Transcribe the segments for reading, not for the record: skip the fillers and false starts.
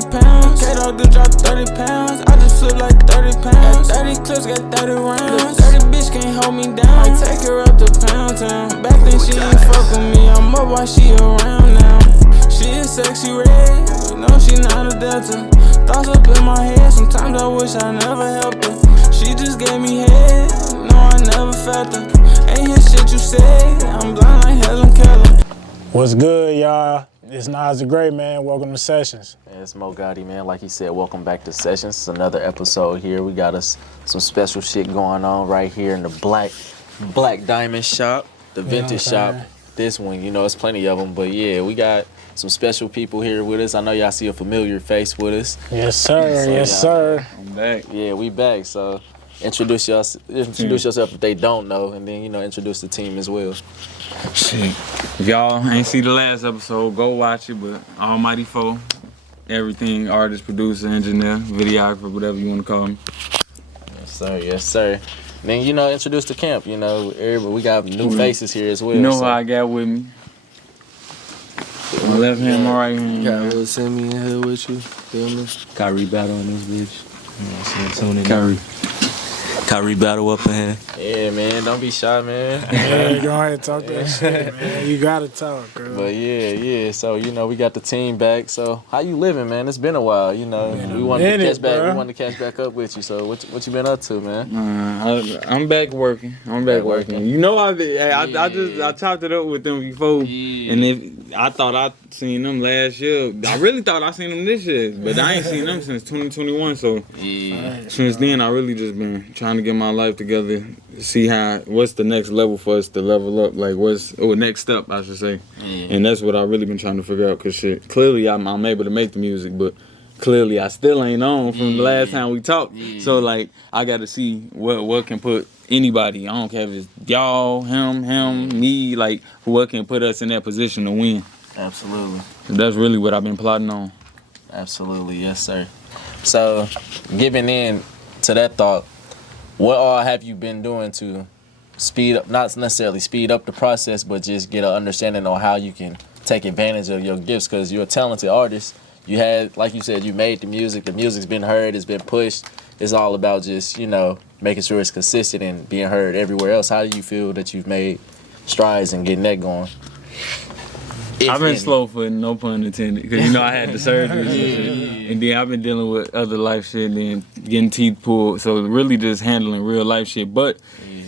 30 pounds. K-Dog do drop 30 pounds. I just flip like 30 pounds. Got 30 clips, got 30 rounds. Dirty bitch can't hold me down. I take her up to Pound Town. Back then she ain't fuck with me. I'm up while she around now. She is sexy red, you know she not a Delta. Thoughts up in my head, sometimes I wish I never helped her. She just gave me head, no I never felt her. Ain't hear shit you say, I'm blind like Helen Keller. What's good, y'all? It's Nas the Great, man. Welcome to Sessions. Yeah, it's Mo Gotti, man. Like he said, welcome back to Sessions. It's another episode here. We got us some special shit going on right here in the Black Diamond shop, the vintage shop. This one, you know, it's plenty of them, but yeah, we got some special people here with us. I know y'all see a familiar face with us. Yes, sir. Yes, sir. I'm back. Yeah, we back. So introduce yourself if they don't know, and then, you know, introduce the team as well. Shit. If y'all ain't see the last episode, go watch it, but Almighty Foe, everything, artist, producer, engineer, videographer, whatever you want to call him. Yes, sir. Yes, sir. Then, you know, introduce the camp. You know, everybody, we got new faces here as well. You know who I got with me? My left hand, my right hand. Got a little Semi in here with you. Feel me? Khyree battle on this bitch. You know what I'm saying? Khyree battle up in here. Yeah, man, don't be shy, man. Yeah, go ahead and talk that shit, man. You gotta talk, girl. But yeah. So, you know, we got the team back. So, how you living, man? It's been a while, you know. We wanted to catch back up with you. So, what you been up to, man? I'm back working. You know, I chopped it up with them before, and I thought I seen them last year. I really thought I seen them this year, but I ain't seen them since 2021. So since then, I really just been trying to get my life together, see what's the next level for us to level up, like next step, I should say. And that's what I really been trying to figure out. Cause shit, clearly I'm able to make the music, but clearly I still ain't on from the last time we talked. So like I got to see what can put anybody. I don't care if it's y'all, him, me, like what can put us in that position to win. Absolutely. That's really what I've been plotting on. Absolutely, yes, sir. So, giving in to that thought, what all have you been doing to speed up, not necessarily speed up the process, but just get an understanding on how you can take advantage of your gifts? Because you're a talented artist. You had, like you said, you made the music's been heard, it's been pushed. It's all about just, you know, making sure it's consistent and being heard everywhere else. How do you feel that you've made strides in getting that going? I've been slow footing, no pun intended, because you know I had the surgery and then I've been dealing with other life shit and then getting teeth pulled, so really just handling real life shit. But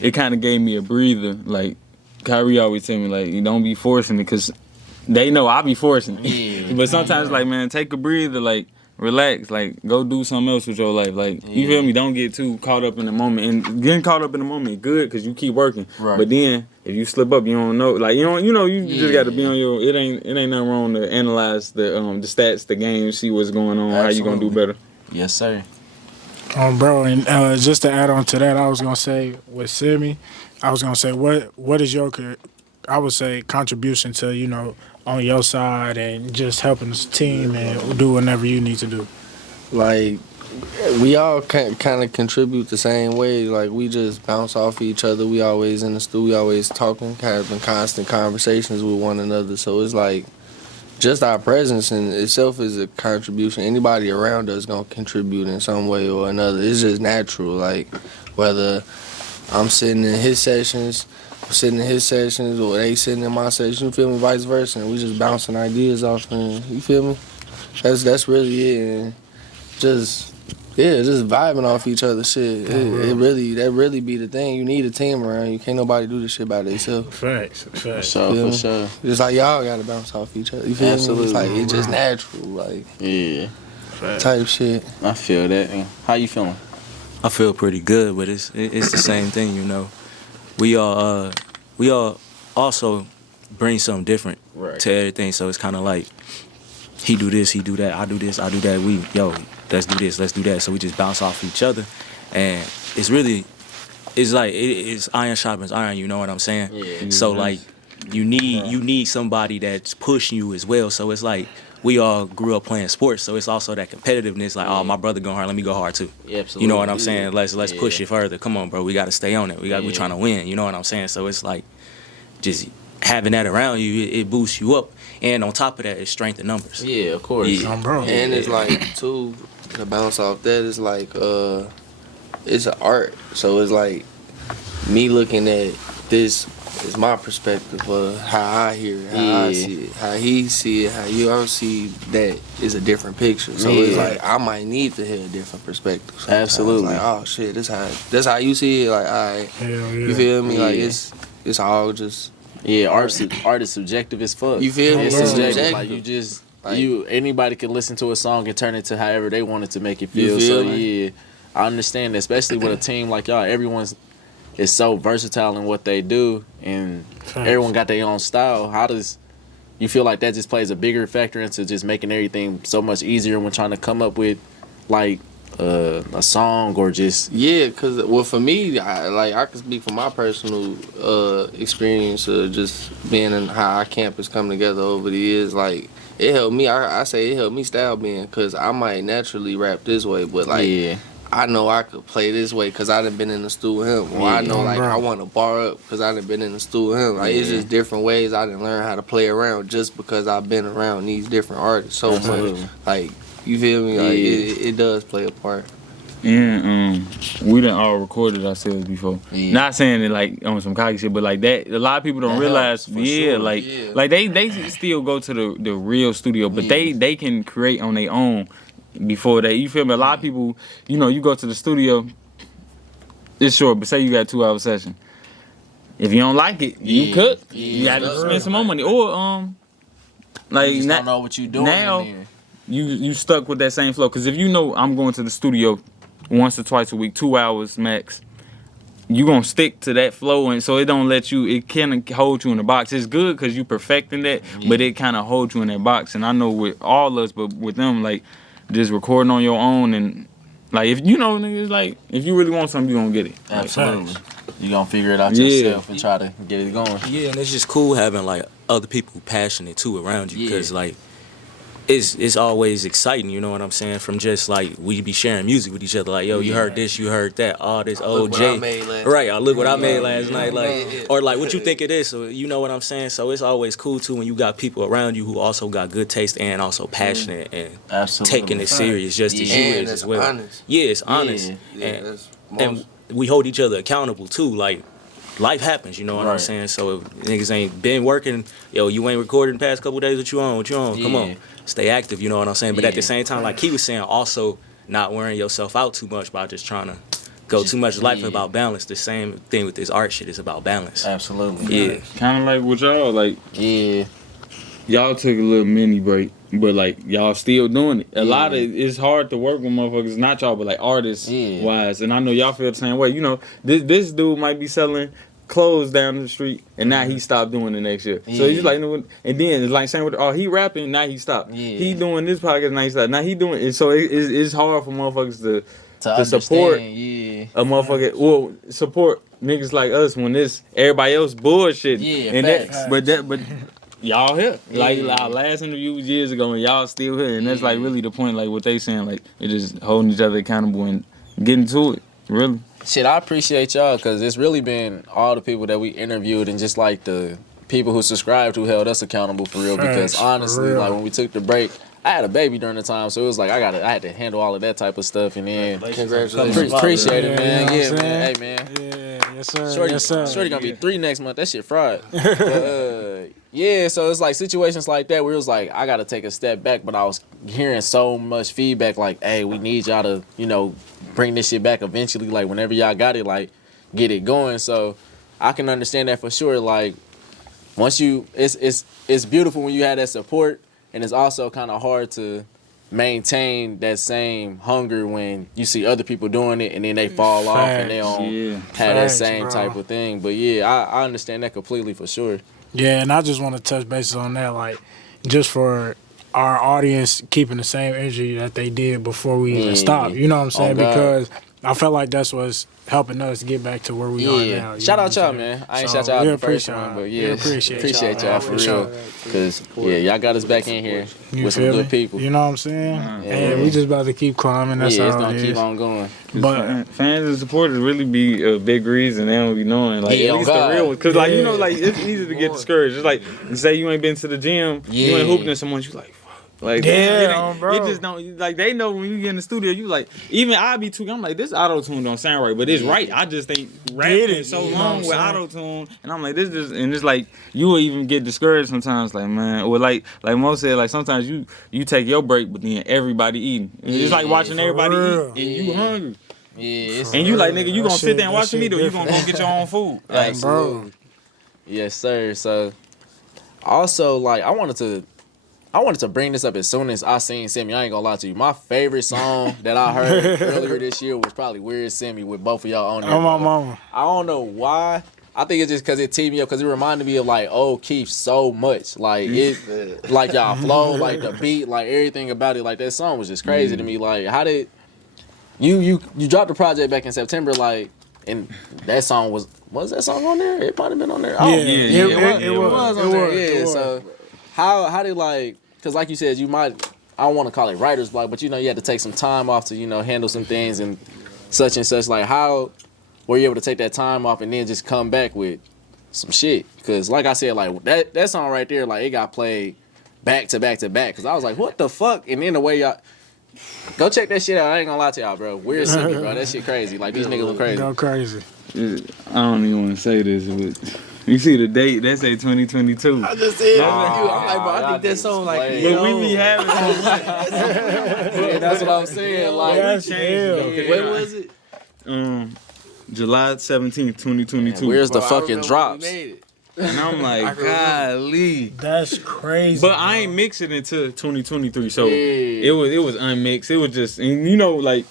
it kind of gave me a breather. Like Khyree always tell me, like, you don't be forcing it, because they know I be forcing it. But sometimes, like, man, take a breather, like, relax, like, go do something else with your life. Like, you feel me? Don't get too caught up in the moment. And getting caught up in the moment is good because you keep working. Right. But then if you slip up, you don't know. Like, you just got to be on your. It ain't nothing wrong to analyze the stats, the game, see what's going on, how you gonna do better. Yes, sir. Bro, and just to add on to that, I was gonna say with Semi, I was gonna say what is your, I would say, contribution to, you know, on your side and just helping the team and do whatever you need to do? Like, we all kind of contribute the same way. Like, we just bounce off each other. We always in the studio, we always talking, kind of in constant conversations with one another. So it's like, just our presence in itself is a contribution. Anybody around us gonna contribute in some way or another. It's just natural. Like, whether I'm sitting in his sessions, or they sitting in my session, you feel me, vice versa, and we just bouncing ideas off, and you feel me? That's really it, and just vibing off each other shit. That really be the thing. You need a team around you. Can't nobody do this shit by themselves. Facts. For sure. Just like y'all gotta bounce off each other. You feel me? It's like, it's just natural, like, type shit. I feel that. How you feeling? I feel pretty good, but it's the same thing, you know. We all also bring something different to everything. So it's kind of like he do this, he do that, I do this, I do that. Let's do this, let's do that. So we just bounce off each other, and it's like it's iron sharpens iron. You know what I'm saying? Yeah. So like you need somebody that's pushing you as well. So it's like we all grew up playing sports, so it's also that competitiveness. Like, oh, my brother going hard, let me go hard too. Yeah, absolutely. You know what I'm saying? Let's push it further. Come on, bro, we got to stay on it. We trying to win. You know what I'm saying? So it's like just having that around you, it boosts you up. And on top of that, it's strength in numbers. Yeah, of course. Yeah. Bro. And it's like too, to bounce off that, it's like it's an art. So it's like me looking at this is my perspective of how I hear it, how I see it, how he see it, how you all see that is a different picture. So it's like I might need to hear a different perspective. Sometimes. Absolutely. Like, oh shit, that's how you see it. Like, all right, Hell yeah. you feel me? Like it's all just. Yeah, art is subjective as fuck. You feel me? It's It's subjective. subjective. Like you just Like- anybody can listen to a song and turn it to however they want it to make it feel. feel So me? yeah, I understand that, especially with a team like y'all. Everyone's is so versatile in what they do, and everyone got their own style. How does you feel like that just plays a bigger factor into just making everything so much easier when trying to come up with like a song or just Yeah, cause for me, I can speak from my personal experience of just being in how our campus come together over the years. Like it helped me. I say it helped me style being, cause I might naturally rap this way, but like I know I could play this way because I done been in the stool with him. Or I know like I want to bar up because I done been in the stool with him. Like it's just different ways I done learn how to play around just because I've been around these different artists so much. Like you feel me? Like it does play a part. And we done all recorded ourselves before. Yeah. Not saying it like on some cocky shit, but like that, a lot of people don't realize. Like they still go to the real studio, but they can create on their own before they. You feel me? A lot of people, you go to the studio. It's short, but say you got a 2-hour session. If you don't like it, you cook. You got to spend some more money, or like you just don't know what you doing now. in there. You stuck with that same flow, because if you know I'm going to the studio once or twice a week, 2 hours max, you gonna stick to that flow, and so it don't let you. It can hold you in the box. It's good because you perfecting that, but it kind of holds you in that box. And I know with all us, but with them, like just recording on your own, and like if niggas, like if you really want something, you gonna get it. Absolutely. You gonna figure it out yourself and try to get it going. Yeah, and it's just cool having like other people passionate too around you, because like it's always exciting, you know what I'm saying? From just like we be sharing music with each other, like yo, you heard this, you heard that, all this OJ, right? I look what I made last night, like or like what you think it is, so you know what I'm saying? So it's always cool too when you got people around you who also got good taste and also passionate and taking it serious just as you is as well. Honest. Yeah, it's honest, and we hold each other accountable too, like. Life happens, you know what I'm saying? So if niggas ain't been working, yo, you ain't recording the past couple days, what you on? Come on. Stay active, you know what I'm saying? But at the same time, like he was saying, also not wearing yourself out too much by just trying to go too much. Life about balance. The same thing with this art shit is about balance. Absolutely. Yeah. Kind of like with y'all, like y'all took a little mini break, but like y'all still doing it. A lot of it's hard to work with motherfuckers, not y'all, but like artists wise. And I know y'all feel the same way. This dude might be selling clothes down the street, and now he stopped doing it next year. So he's like, and then it's like saying, he rapping, now he stopped. He doing this podcast, now he stopped. Now he doing it. So it's hard for motherfuckers to support a motherfucker. Well, support niggas like us when this everybody else bullshit. But y'all here. Like our last interview was years ago, and y'all still here, and that's like really the point. Like what they saying, like it just holding each other accountable and getting to it. Really. Shit, I appreciate y'all, because it's really been all the people that we interviewed and just like the people who subscribed who held us accountable for real. Because honestly, like when we took the break, I had a baby during the time, so it was like I had to handle all of that type of stuff, and then Congratulations. appreciate it, man. You know what I'm Man. Hey, saying? man. Yeah, yes sir. Shorty gonna be 3 next month. That shit fried. But, so it's like situations like that where it was like I gotta take a step back, but I was hearing so much feedback like, hey, we need y'all to, bring this shit back eventually, like whenever y'all got it, like get it going. So I can understand that for sure. Like once it's beautiful when you have that support, and it's also kind of hard to maintain that same hunger when you see other people doing it and then they fall off and they don't have that same type of thing. But I understand that completely for sure. Yeah, and I just want to touch bases on that, like just for our audience keeping the same energy that they did before we even stopped. You know what I'm saying? Because I felt like that's what's helping us get back to where we are now. Shout out y'all, man. I ain't shout y'all out the first one, but we appreciate y'all for real. Because, y'all got us back in here with some good people. You know what I'm saying? And we just about to keep climbing. That's all it's going to keep on going. But fans and supporters really be a big reason they don't be knowing. Like, at least the real ones. Because, like, you know, like, it's easy to get discouraged. It's like, say you ain't been to the gym, you ain't hooping at someone, you like, like, bro. You just don't, like, they know when you get in the studio, you like, even I be tweaking, I'm like, this auto-tune don't sound right, but it's right. I just ain't rapping so long with auto-tune, and I'm like, this just, and it's like, you will even get discouraged sometimes, like, man, or like Mo said, like, sometimes you take your break, but then everybody eating. It's like watching everybody eat, and you hungry. Yeah, and you like, nigga, you gonna sit there and watch me, or you gonna go get your own food? Like, absolutely. Yes, sir. So, also, like, I wanted to bring this up as soon as I seen Semi. I ain't gonna lie to you. My favorite song that I heard earlier this year was probably Weird Semi with both of y'all on there. Oh, my mama. I don't know why. I think it's just because it teed me up because it reminded me of like old Keith so much. Like it, like y'all flow, like the beat, like everything about it. Like that song was just crazy to me. Like how did you dropped the project back in September? Like and that song was that song on there? It might have been on there. Oh, it was on there. Yeah. So how did like? Because like you said, you might, I don't want to call it writer's block, but you know, you had to take some time off to, you know, handle some things and such. Like, how were you able to take that time off and then just come back with some shit? Because like I said, like that song right there, like it got played back to back to back. Because I was like, what the fuck? And then the way y'all, go check that shit out. I ain't gonna lie to y'all, bro. Weird Semi, bro. That shit crazy. Like, these niggas look crazy. Go crazy. I don't even want to say this, but you see the date, they say 2022. I just said I'm like, bro, I think that song like, but we be having yeah, that's what I'm saying. Like, when was it? July 17th, 2022. Where's the fucking drops? And I'm like, golly. That's crazy. But I ain't mix it until 2023, so it was unmixed. It was just, and you know, like,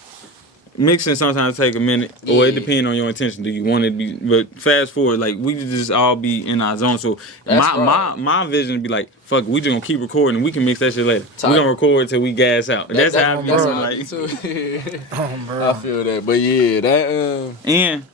mixing sometimes take a minute, or it depends on your intention. Do you want it to be? But fast forward, like we just all be in our zone. So my vision be like, fuck, we just gonna keep recording. We can mix that shit later. We gonna record till we gas out. That's how I be doing. Like, bro. I feel that, but yeah, that and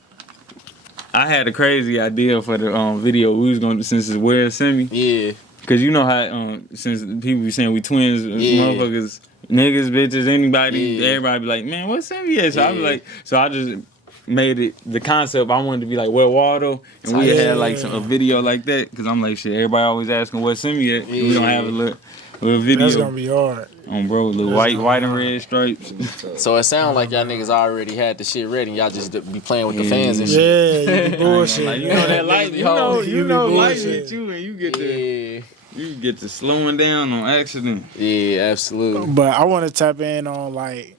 I had a crazy idea for the video we was gonna do since it's Weird Semi. Yeah. Cause you know how since people be saying we twins, motherfuckers. Niggas, bitches, anybody, everybody be like, man, what's Semi at? So I be like, so I just made it the concept. I wanted to be like, where Waldo? And we had like a video like that. Because I'm like, shit, everybody always asking where Semi at. We don't have a little video. That's going to be hard. Bro, little white and red stripes. So it sounds like y'all niggas already had the shit ready. Y'all just be playing with the fans and shit. Yeah, you be bullshit. Like, you know that light, you know light hit you and you get to... You get to slowing down on accident. Yeah, absolutely. But I want to tap in on, like,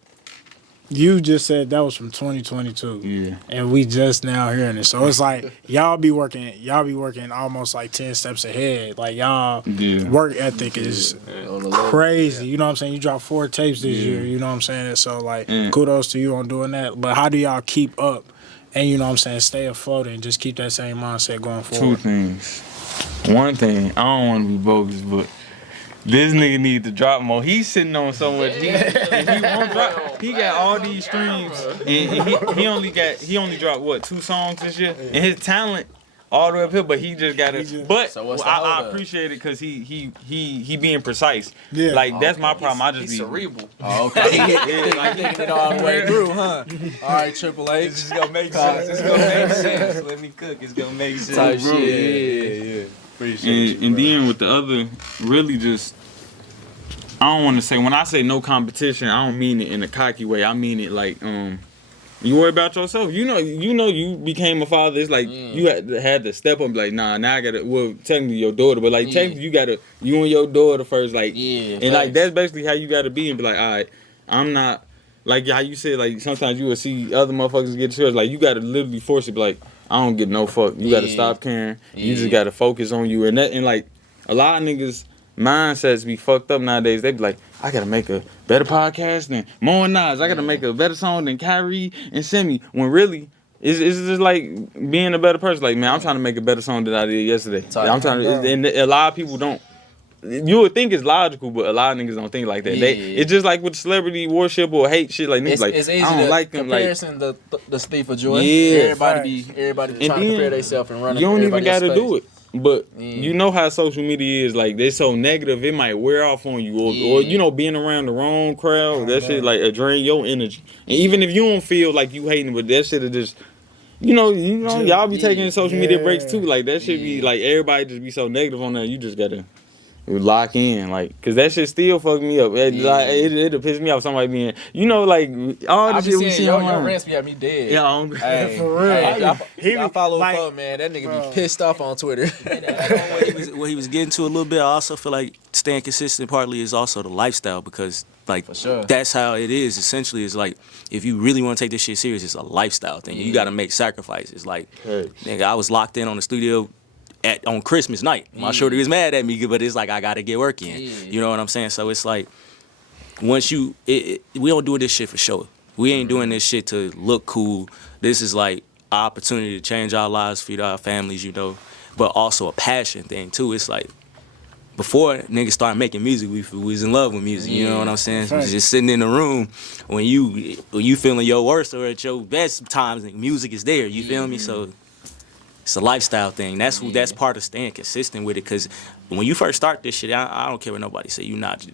you just said that was from 2022. Yeah. And we just now hearing it. So it's like, y'all be working almost like 10 steps ahead. Like, y'all work ethic is crazy. You know what I'm saying? You dropped 4 tapes this year. You know what I'm saying? So, like, kudos to you on doing that. But how do y'all keep up and, you know what I'm saying, stay afloat and just keep that same mindset going forward? 2 things. One thing, I don't want to be bogus, but this nigga need to drop more. He's sitting on so much. He won't drop. He got all these streams, and he only dropped what 2 songs this year, and his talent all the way up here. But he just got it. But so I appreciate it because he being precise. Yeah. Like that's my problem. I just be cerebral. Oh, okay. Like thinking it all the way through, huh? All right, Triple H. This is gonna make sense. It's gonna make sense. Let me cook. It's gonna make sense. Type shit. Yeah. Appreciate you, and then with the other, really just, I don't want to say, when I say no competition, I don't mean it in a cocky way. I mean it like, you worry about yourself. You know, you became a father. It's like you had to step up and be like, nah, now I gotta. Well, technically your daughter, but like technically you and your daughter first, like, and like that's basically how you gotta be and be like, all right, I'm not like how you said, like sometimes you will see other motherfuckers get yours. Like you gotta literally force it, be like, I don't get no fuck. You gotta stop caring. You just gotta focus on you. And like a lot of niggas mindsets be fucked up nowadays. They be like, I gotta make a better podcast than Mo and Nas. I gotta make a better song than Khyree and Semi. When really, it's just like being a better person. Like, man, I'm trying to make a better song than I did yesterday. I'm trying to, and a lot of people don't you would think it's logical, but a lot of niggas don't think like that. It's just like with celebrity worship or hate shit. Like niggas, it's easy I don't to like them. comparison the thief of joy. Yeah, everybody trying to compare themselves and run. You don't even got to do it. But Yeah. you know how social media is, like, they're so negative, it might wear off on you. Or you know, being around the wrong crowd, that shit, like, drain your energy. And even if you don't feel like you hating, but that shit is just, you know, y'all be taking social media breaks, too. Like, that shit be, like, everybody just be so negative on that. You just got to lock in, like, cause that shit still fuck me up. It'll piss me off. Somebody being, you know, like all the shit we see your online. rants be had me dead. Yeah, hey, for real. I follow him up, man. That nigga be pissed off on Twitter. What he was getting to a little bit, I also feel like staying consistent partly is also the lifestyle, because like that's how it is. Essentially, it's like if you really want to take this shit serious, it's a lifestyle thing. You got to make sacrifices. Like, nigga, I was locked in on the studio on Christmas night. My shorty was mad at me, but it's like I gotta get work in. You know what I'm saying? So it's like once we don't do this shit for show. We ain't doing this shit to look cool. This is like an opportunity to change our lives, feed our families, you know, but also a passion thing too. It's like before niggas started making music, we was in love with music. You know what I'm saying? So just sitting in the room when you feeling your worst or at your best times, music is there. You feel me? So it's a lifestyle thing. That's part of staying consistent with it. Cause when you first start this shit, I don't care what nobody say. You're not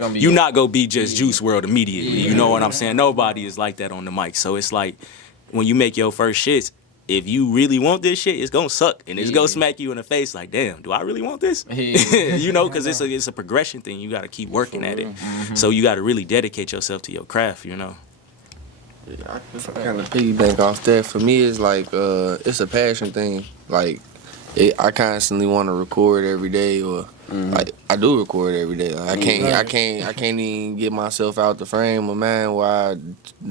gonna be just Juice WRLD immediately. You know what I'm saying? Nobody is like that on the mic. So it's like when you make your first shits, if you really want this shit, it's gonna suck and it's gonna smack you in the face. Like, damn, do I really want this? You know, cause it's a progression thing. You gotta keep working at it. So you gotta really dedicate yourself to your craft. You know. I kind of piggyback off that. For me, it's like it's a passion thing. Like I constantly want to record every day, or like I do record every day. Like, I can't even get myself out the frame of mind where I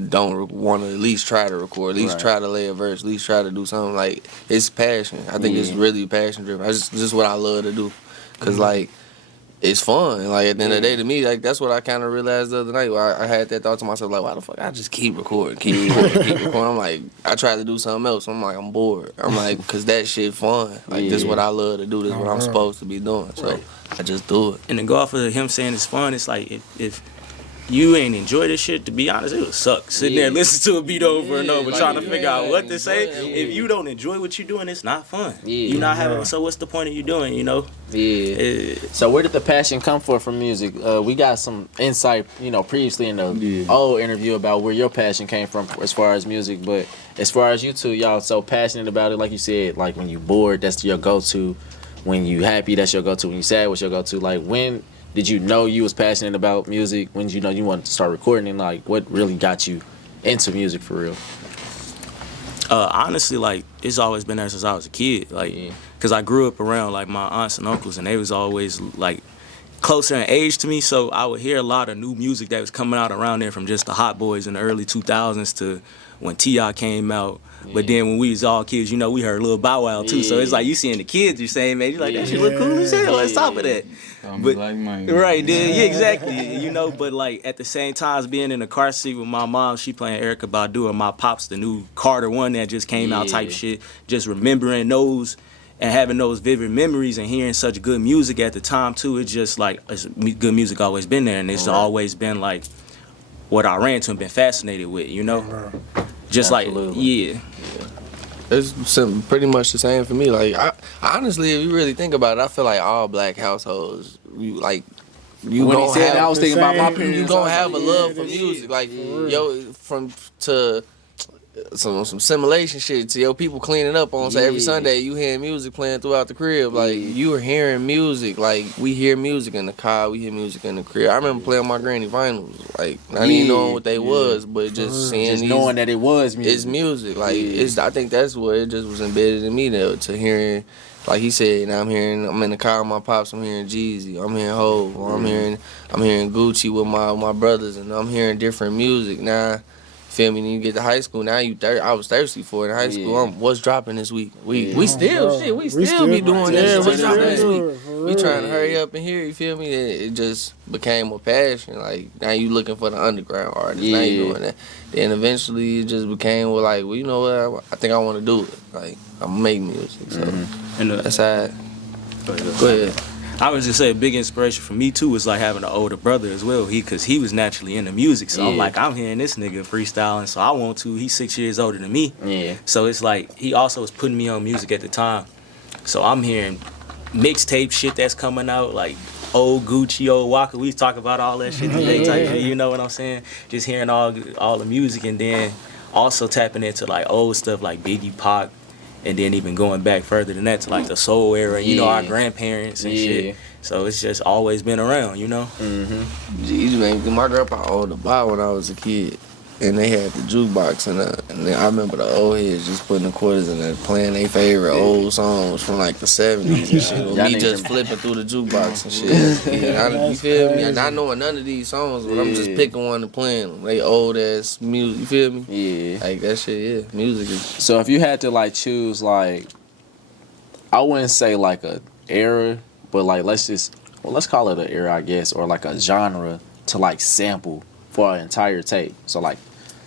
don't want to at least try to record, at least try to lay a verse, at least try to do something. Like, it's passion. I think it's really passion driven. It's just what I love to do, cause like. It's fun. Like, at the end of the day, to me, like, that's what I kind of realized the other night. Where I had that thought to myself, like, why the fuck I just keep recording. I'm like, I tried to do something else. I'm like, I'm bored. I'm like, because that shit fun. Like, this is what I love to do. This is what I'm supposed to be doing. So I just do it. And to go off of him saying it's fun, it's like, if you ain't enjoy this shit, to be honest, it would suck. Sitting there listening to a beat over and over, trying to figure out what to say. If you don't enjoy what you're doing, it's not fun. You're not having. So what's the point of you doing? You know. So where did the passion come from music? We got some insight, you know, previously in the old interview about where your passion came from as far as music. But as far as you two, y'all so passionate about it, like you said, like when you bored, that's your go-to. When you happy, that's your go-to. When you sad, what's your go-to? Like, when did you know you was passionate about music? When did you know you wanted to start recording? And like, what really got you into music for real? Honestly, like, it's always been there since I was a kid. Like, cause I grew up around like my aunts and uncles, and they was always like closer in age to me. So I would hear a lot of new music that was coming out around there, from just the Hot Boys in the early 2000s to when T.I. came out. But then when we was all kids, you know, we heard Lil Bow Wow too. So it's like you seeing the kids, you're saying, man, you're like, that shit look cool as hell. Let's top of that. But, right, exactly. You know, but like at the same time, being in the car seat with my mom, she playing Erykah Badu, and my pops, the new Carter one that just came out type shit. Just remembering those and having those vivid memories and hearing such good music at the time too. It's just like good music always been there, and it's always been like what I ran to and been fascinated with, you know? Just Absolutely. like, It's pretty much the same for me. Like, I honestly, if you really think about it, I feel like all black households, you when he said that, I was thinking about my parents. You gonna have a love for music, like some simulation shit to your people cleaning up on say every Sunday. You hearing music playing throughout the crib, like you are hearing music. Like, we hear music in the car, we hear music in the crib. I remember playing my granny vinyls, like not even knowing what they was, but just seeing just knowing that it was music. It's music. Like I think that's what it just was embedded in me to hearing. Like he said, I'm in the car with my pops, I'm hearing Jeezy, I'm hearing Hov, I'm hearing Gucci with my brothers, and I'm hearing different music. Now, feel me, when you get to high school, now I was thirsty for it in high school. What's dropping this week? We still be doing that. What's dropping this week? We trying to hurry up and hear, you feel me? It just became a passion. Like, now you looking for the underground artists. Now you doing that. Then eventually it just became like, well, you know what? I think I want to do it. Like, I'm gonna make music. So and that's how. Go ahead. I was just say a big inspiration for me too was like having an older brother as well. Cause he was naturally into music, so I'm like, I'm hearing this nigga freestyling, so I want to. He's 6 years older than me, so it's like he also was putting me on music at the time, so I'm hearing mixtape shit that's coming out, like old Gucci, old Waka. We talk about all that shit today, type shit, you know what I'm saying? Just hearing all the music, and then also tapping into like old stuff like Biggie, Pac. And then even going back further than that to like the soul era, you know, our grandparents and shit. So it's just always been around, you know? Jeez, man, my grandpa owned a bar when I was a kid. And they had the jukebox, and I remember the old heads just putting the quarters in there, playing their favorite old songs from like the 70s and shit. With me just flipping through the jukebox and shit. You feel me? And I know none of these songs, but I'm just picking one and playing them. They old ass music, you feel me? Yeah. Like that shit, music is. So if you had to like choose like, I wouldn't say like a era, but like let's call it an era, I guess, or like a genre to like sample for an entire tape. So like,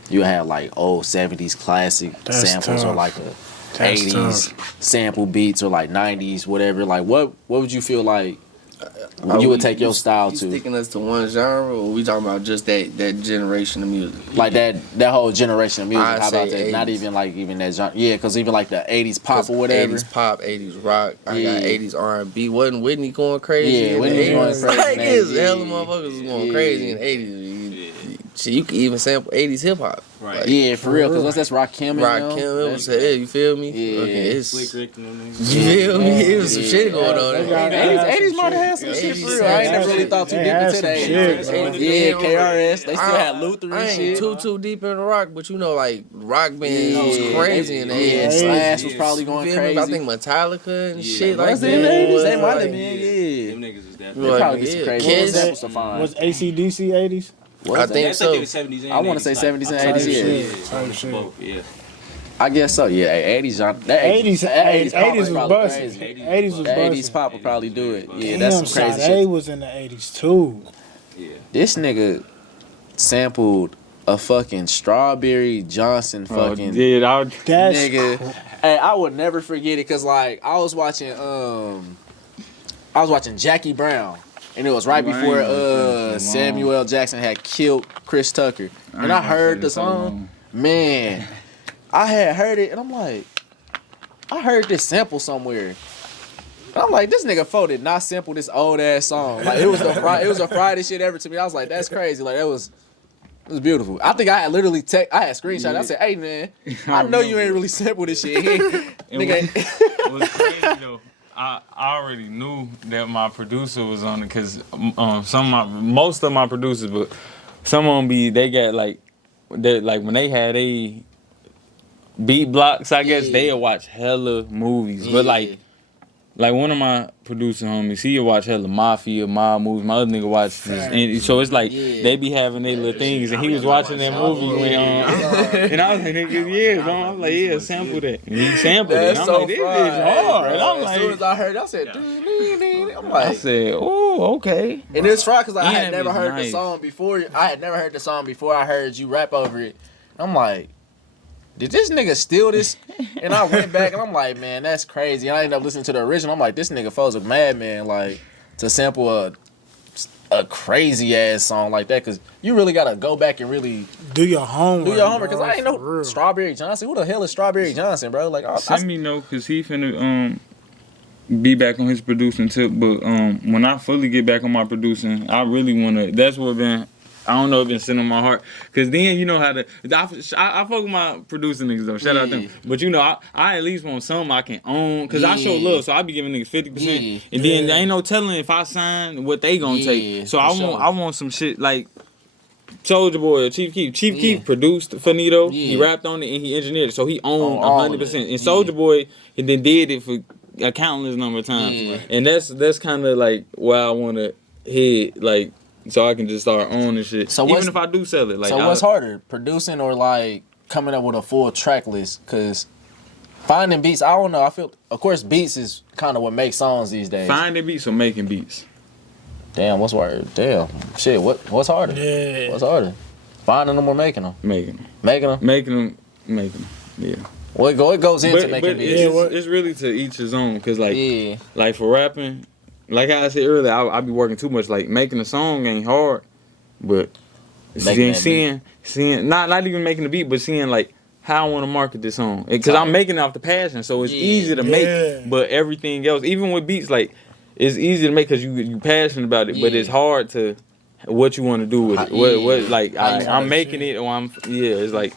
you have like old 70s classic samples or like a 80s sample beats or like 90s, whatever. Like what would you feel like you would take your style to? Sticking us to one genre, or we talking about just that generation of music? Like that whole generation of music. How about that? 80s. Not even like even that genre. Yeah, because even like the 80s pop or whatever. 80s pop, 80s rock. I got 80s R&B. Wasn't Whitney going crazy? Yeah, Whitney was going crazy. Like this, hell of motherfuckers was going crazy in the 80s. Shit, you can even sample 80s hip hop. Right. Like, yeah, for real. Because what's that? Rakim. It was you feel me? Yeah. Okay, it's Slick Rick and them you feel me? It was some shit going on. 80s might have had some shit for real. I ain't never really thought too deep into the 80s. Yeah, KRS. They still had Luther and shit. I ain't too deep in the rock, but you know, like rock bands was crazy in the 80s. Yeah, Slash was probably going crazy. I think Metallica and shit like that. In the 80s, they might have been. Yeah, Them niggas is that. they probably get some crazy examples to find. Was AC/DC 80s? I think so. I want to say 70s and 80s. Yeah. I guess so. Yeah, 80s. That 80s was probably busting. crazy. 80s was busting. 80s pop would probably do it. Yeah, that's some crazy Sade shit. was in the 80s too. Yeah. This nigga sampled a fucking Strawberry Johnson fucking That's nigga. Hey, I would never forget it because like I was watching Jackie Brown. And it was right before Samuel L. Jackson had killed Chris Tucker. And I heard the song. Man, I had heard it and I'm like, I heard this sample somewhere. And I'm like, this nigga Fo did not sample this old ass song. Like it was the Friday shit ever to me. I was like, that's crazy. Like it was beautiful. I think I had literally I had screenshot. I said, hey man, I know you ain't really sampled this shit. It was crazy though. I already knew that my producer was on it because most of my producers, but some of them they got like when they had a beat blocks, I guess they'd watch hella movies, but like one of my producer homies, he'd watch hella mob movies. My other nigga watch this, and so it's like they be having their little things, and he was watching that movie when and I was like, nigga, bro. I'm like, sample that. And he sampled it. And I'm like, this is hard. And I'm like, as soon as I heard it, I said, I'm like, I said, oh, okay. And it's fried because like, I had never heard the song before. I had never heard the song before I heard you rap over it. I'm like, did this nigga steal this? And I went back and I'm like, man, that's crazy. I ended up listening to the original. I'm like, this nigga Fo's a madman, like, to sample a crazy ass song like that, because you really gotta go back and really do your homework. Because I ain't know Strawberry Johnson. Who the hell is Strawberry Johnson, bro? Like, send me know, because he finna be back on his producing tip. But when I fully get back on my producing, I really wanna. That's what been. I don't know if it's sitting on my heart. Because then you know how to... I fuck with my producing niggas, though. Shout out them. But you know, I at least want something I can own. Because I show love, so I be giving niggas 50%. And then there ain't no telling if I sign what they gonna take. So I want some shit like Soulja Boy or Chief Keef. Chief Keef produced Finito. He rapped on it and he engineered it. So he owned 100%. And Soulja Boy, he then did it for a countless number of times. And that's kind of like where I want to head, like... So I can just start owning shit. So even if I do sell it. Like, so what's harder, producing or like coming up with a full track list? Because finding beats, I don't know. I feel, of course, beats is kind of what makes songs these days. Finding beats or making beats? Damn, what's harder? Damn, shit, what's harder? Yeah. What's harder? Finding them or making them? Making them. Making them? Making them, yeah. Well, it goes into making beats. It's really to each his own. Because like for rapping... like I said earlier, I be working too much. Like making a song ain't hard, but seeing not even making the beat, but seeing like how I want to market this song, because I'm making it off the passion, so it's easy to make. But everything else, even with beats, like it's easy to make because you passionate about it, but it's hard to what you want to do with it. What like I'm making it, or it's like.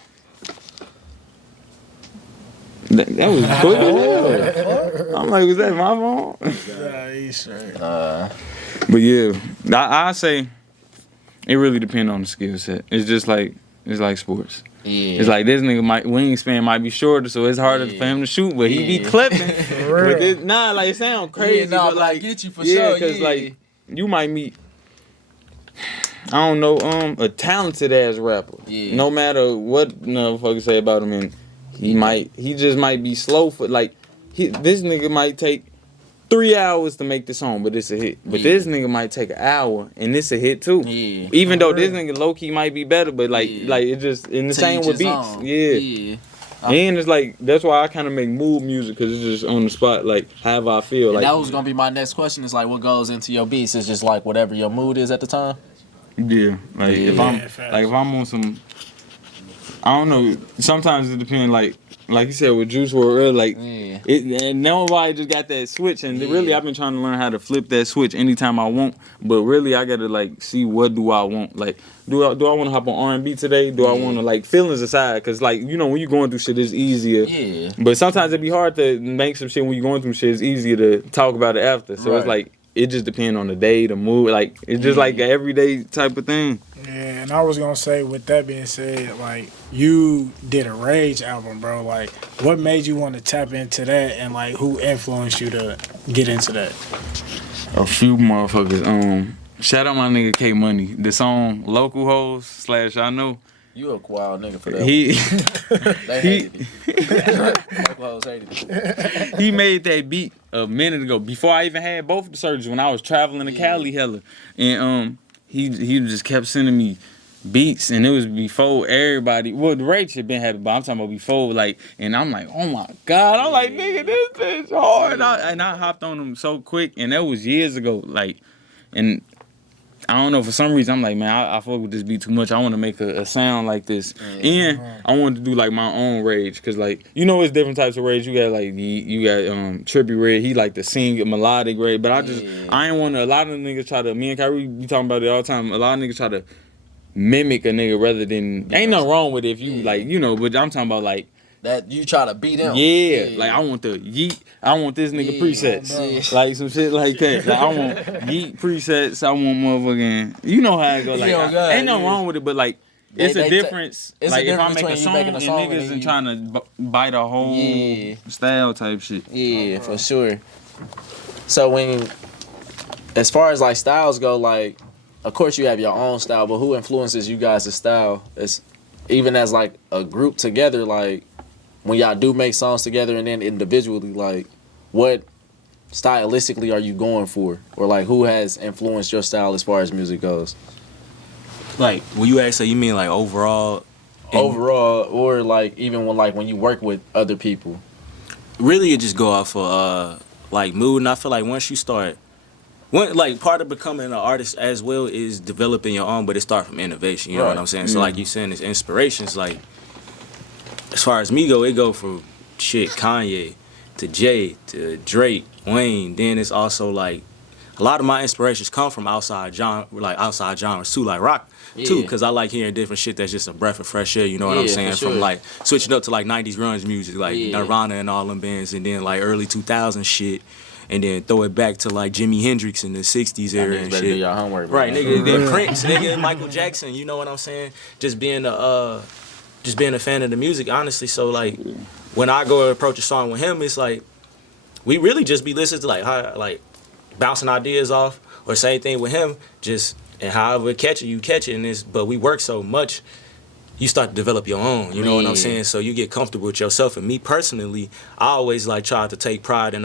That was quick as hell. I'm like, was that my fault? Yeah, he's straight. But yeah, I say it really depends on the skill set. It's like sports. Yeah. It's like this nigga wingspan might be shorter, so it's harder for him to shoot, but he be clipping. But like it sound crazy, but like get you for sure. Because like you might meet. I don't know, a talented ass rapper. Yeah. No matter what motherfuckers say about him, and he just might be slow for like this nigga might take 3 hours to make the song, but it's a hit. But this nigga might take an hour and it's a hit too. Yeah. Even though this nigga low key might be better, but like it just in the same with beats. Yeah. And it's like that's why I kind of make mood music because it's just on the spot, like however I feel. And like that was gonna be my next question. Is like what goes into your beats? It's just like whatever your mood is at the time. Yeah, like if I'm on some, I don't know. Sometimes it depends. Like you said with Juice WRLD, like and nobody just got that switch. And really, I've been trying to learn how to flip that switch anytime I want. But really, I gotta like see what do I want. Like, do I want to hop on R&B today? Do I want to like feelings aside? Cause like when you're going through shit, it's easier. Yeah. But sometimes it be hard to make some shit when you're going through shit. It's easier to talk about it after. So it's like. It just depends on the day, the mood. Like, it's just like an everyday type of thing. Yeah, and I was going to say, with that being said, like, you did a Rage album, bro. Like, what made you want to tap into that, and, like, who influenced you to get into that? A few motherfuckers. Shout out my nigga K Money. The song Local Hoes / I Know. You a wild nigga for that. They hated it. Local Hoes hated it. He made that beat a minute ago before I even had both the surgeries when I was traveling to Cali hella, and he just kept sending me beats, and it was before everybody. Well, the Rage had been happy, but I'm talking about before, like, and I'm like, oh my god, I'm like, nigga, this bitch hard, and I hopped on them so quick, and that was years ago, like, and. I don't know, for some reason, I'm like, man, I fuck with this beat too much. I want to make a sound like this. And I wanted to do, like, my own Rage. Because, like, it's different types of Rage. You got, like, Trippie Red. He, like, the sing melodic Rage. But I ain't want to, a lot of niggas try to, me and Khyree be talking about it all the time. A lot of niggas try to mimic a nigga rather than, ain't nothing wrong with it if you, like, but I'm talking about, like, that you try to beat him. Yeah, like I want the yeet. I want this nigga presets. Like some shit like that. Like I want yeet presets. I want motherfucking. You know how it go. Like ain't nothing wrong with it, but like it's a difference. It's like a if I difference make a song and niggas and trying to bite a whole style type shit. Yeah, for sure. So as far as like styles go, like of course you have your own style, but who influences you guys' style? It's even as like a group together, like. When y'all do make songs together and then individually, like, what stylistically are you going for? Or, like, who has influenced your style as far as music goes? Like, when you ask, so you mean, like, overall? Overall, or, like, even when you work with other people? Really, it just go off of, like, mood. And I feel like once you start... part of becoming an artist as well is developing your own, but it starts from innovation. You know what I'm saying? So, like you saying, it's inspirations, like... As far as me go, it go from shit Kanye to Jay to Drake, Wayne. Then it's also like a lot of my inspirations come from outside genres too, like rock too, because I like hearing different shit that's just a breath of fresh air. You know what I'm saying? Sure. From like switching up to like '90s grunge music, like Nirvana and all them bands, and then like early 2000s shit. And then throw it back to like Jimi Hendrix in the '60s era and shit. Do your homework, right, nigga. Then Prince, nigga, Michael Jackson. You know what I'm saying? Just being a fan of the music, honestly. So like, when I go approach a song with him, it's like we really just be listening to like bouncing ideas off, or same thing with him. Just and however catch it, you catch it. But we work so much, you start to develop your own. You know what I'm saying? So you get comfortable with yourself. And me personally, I always like try to take pride in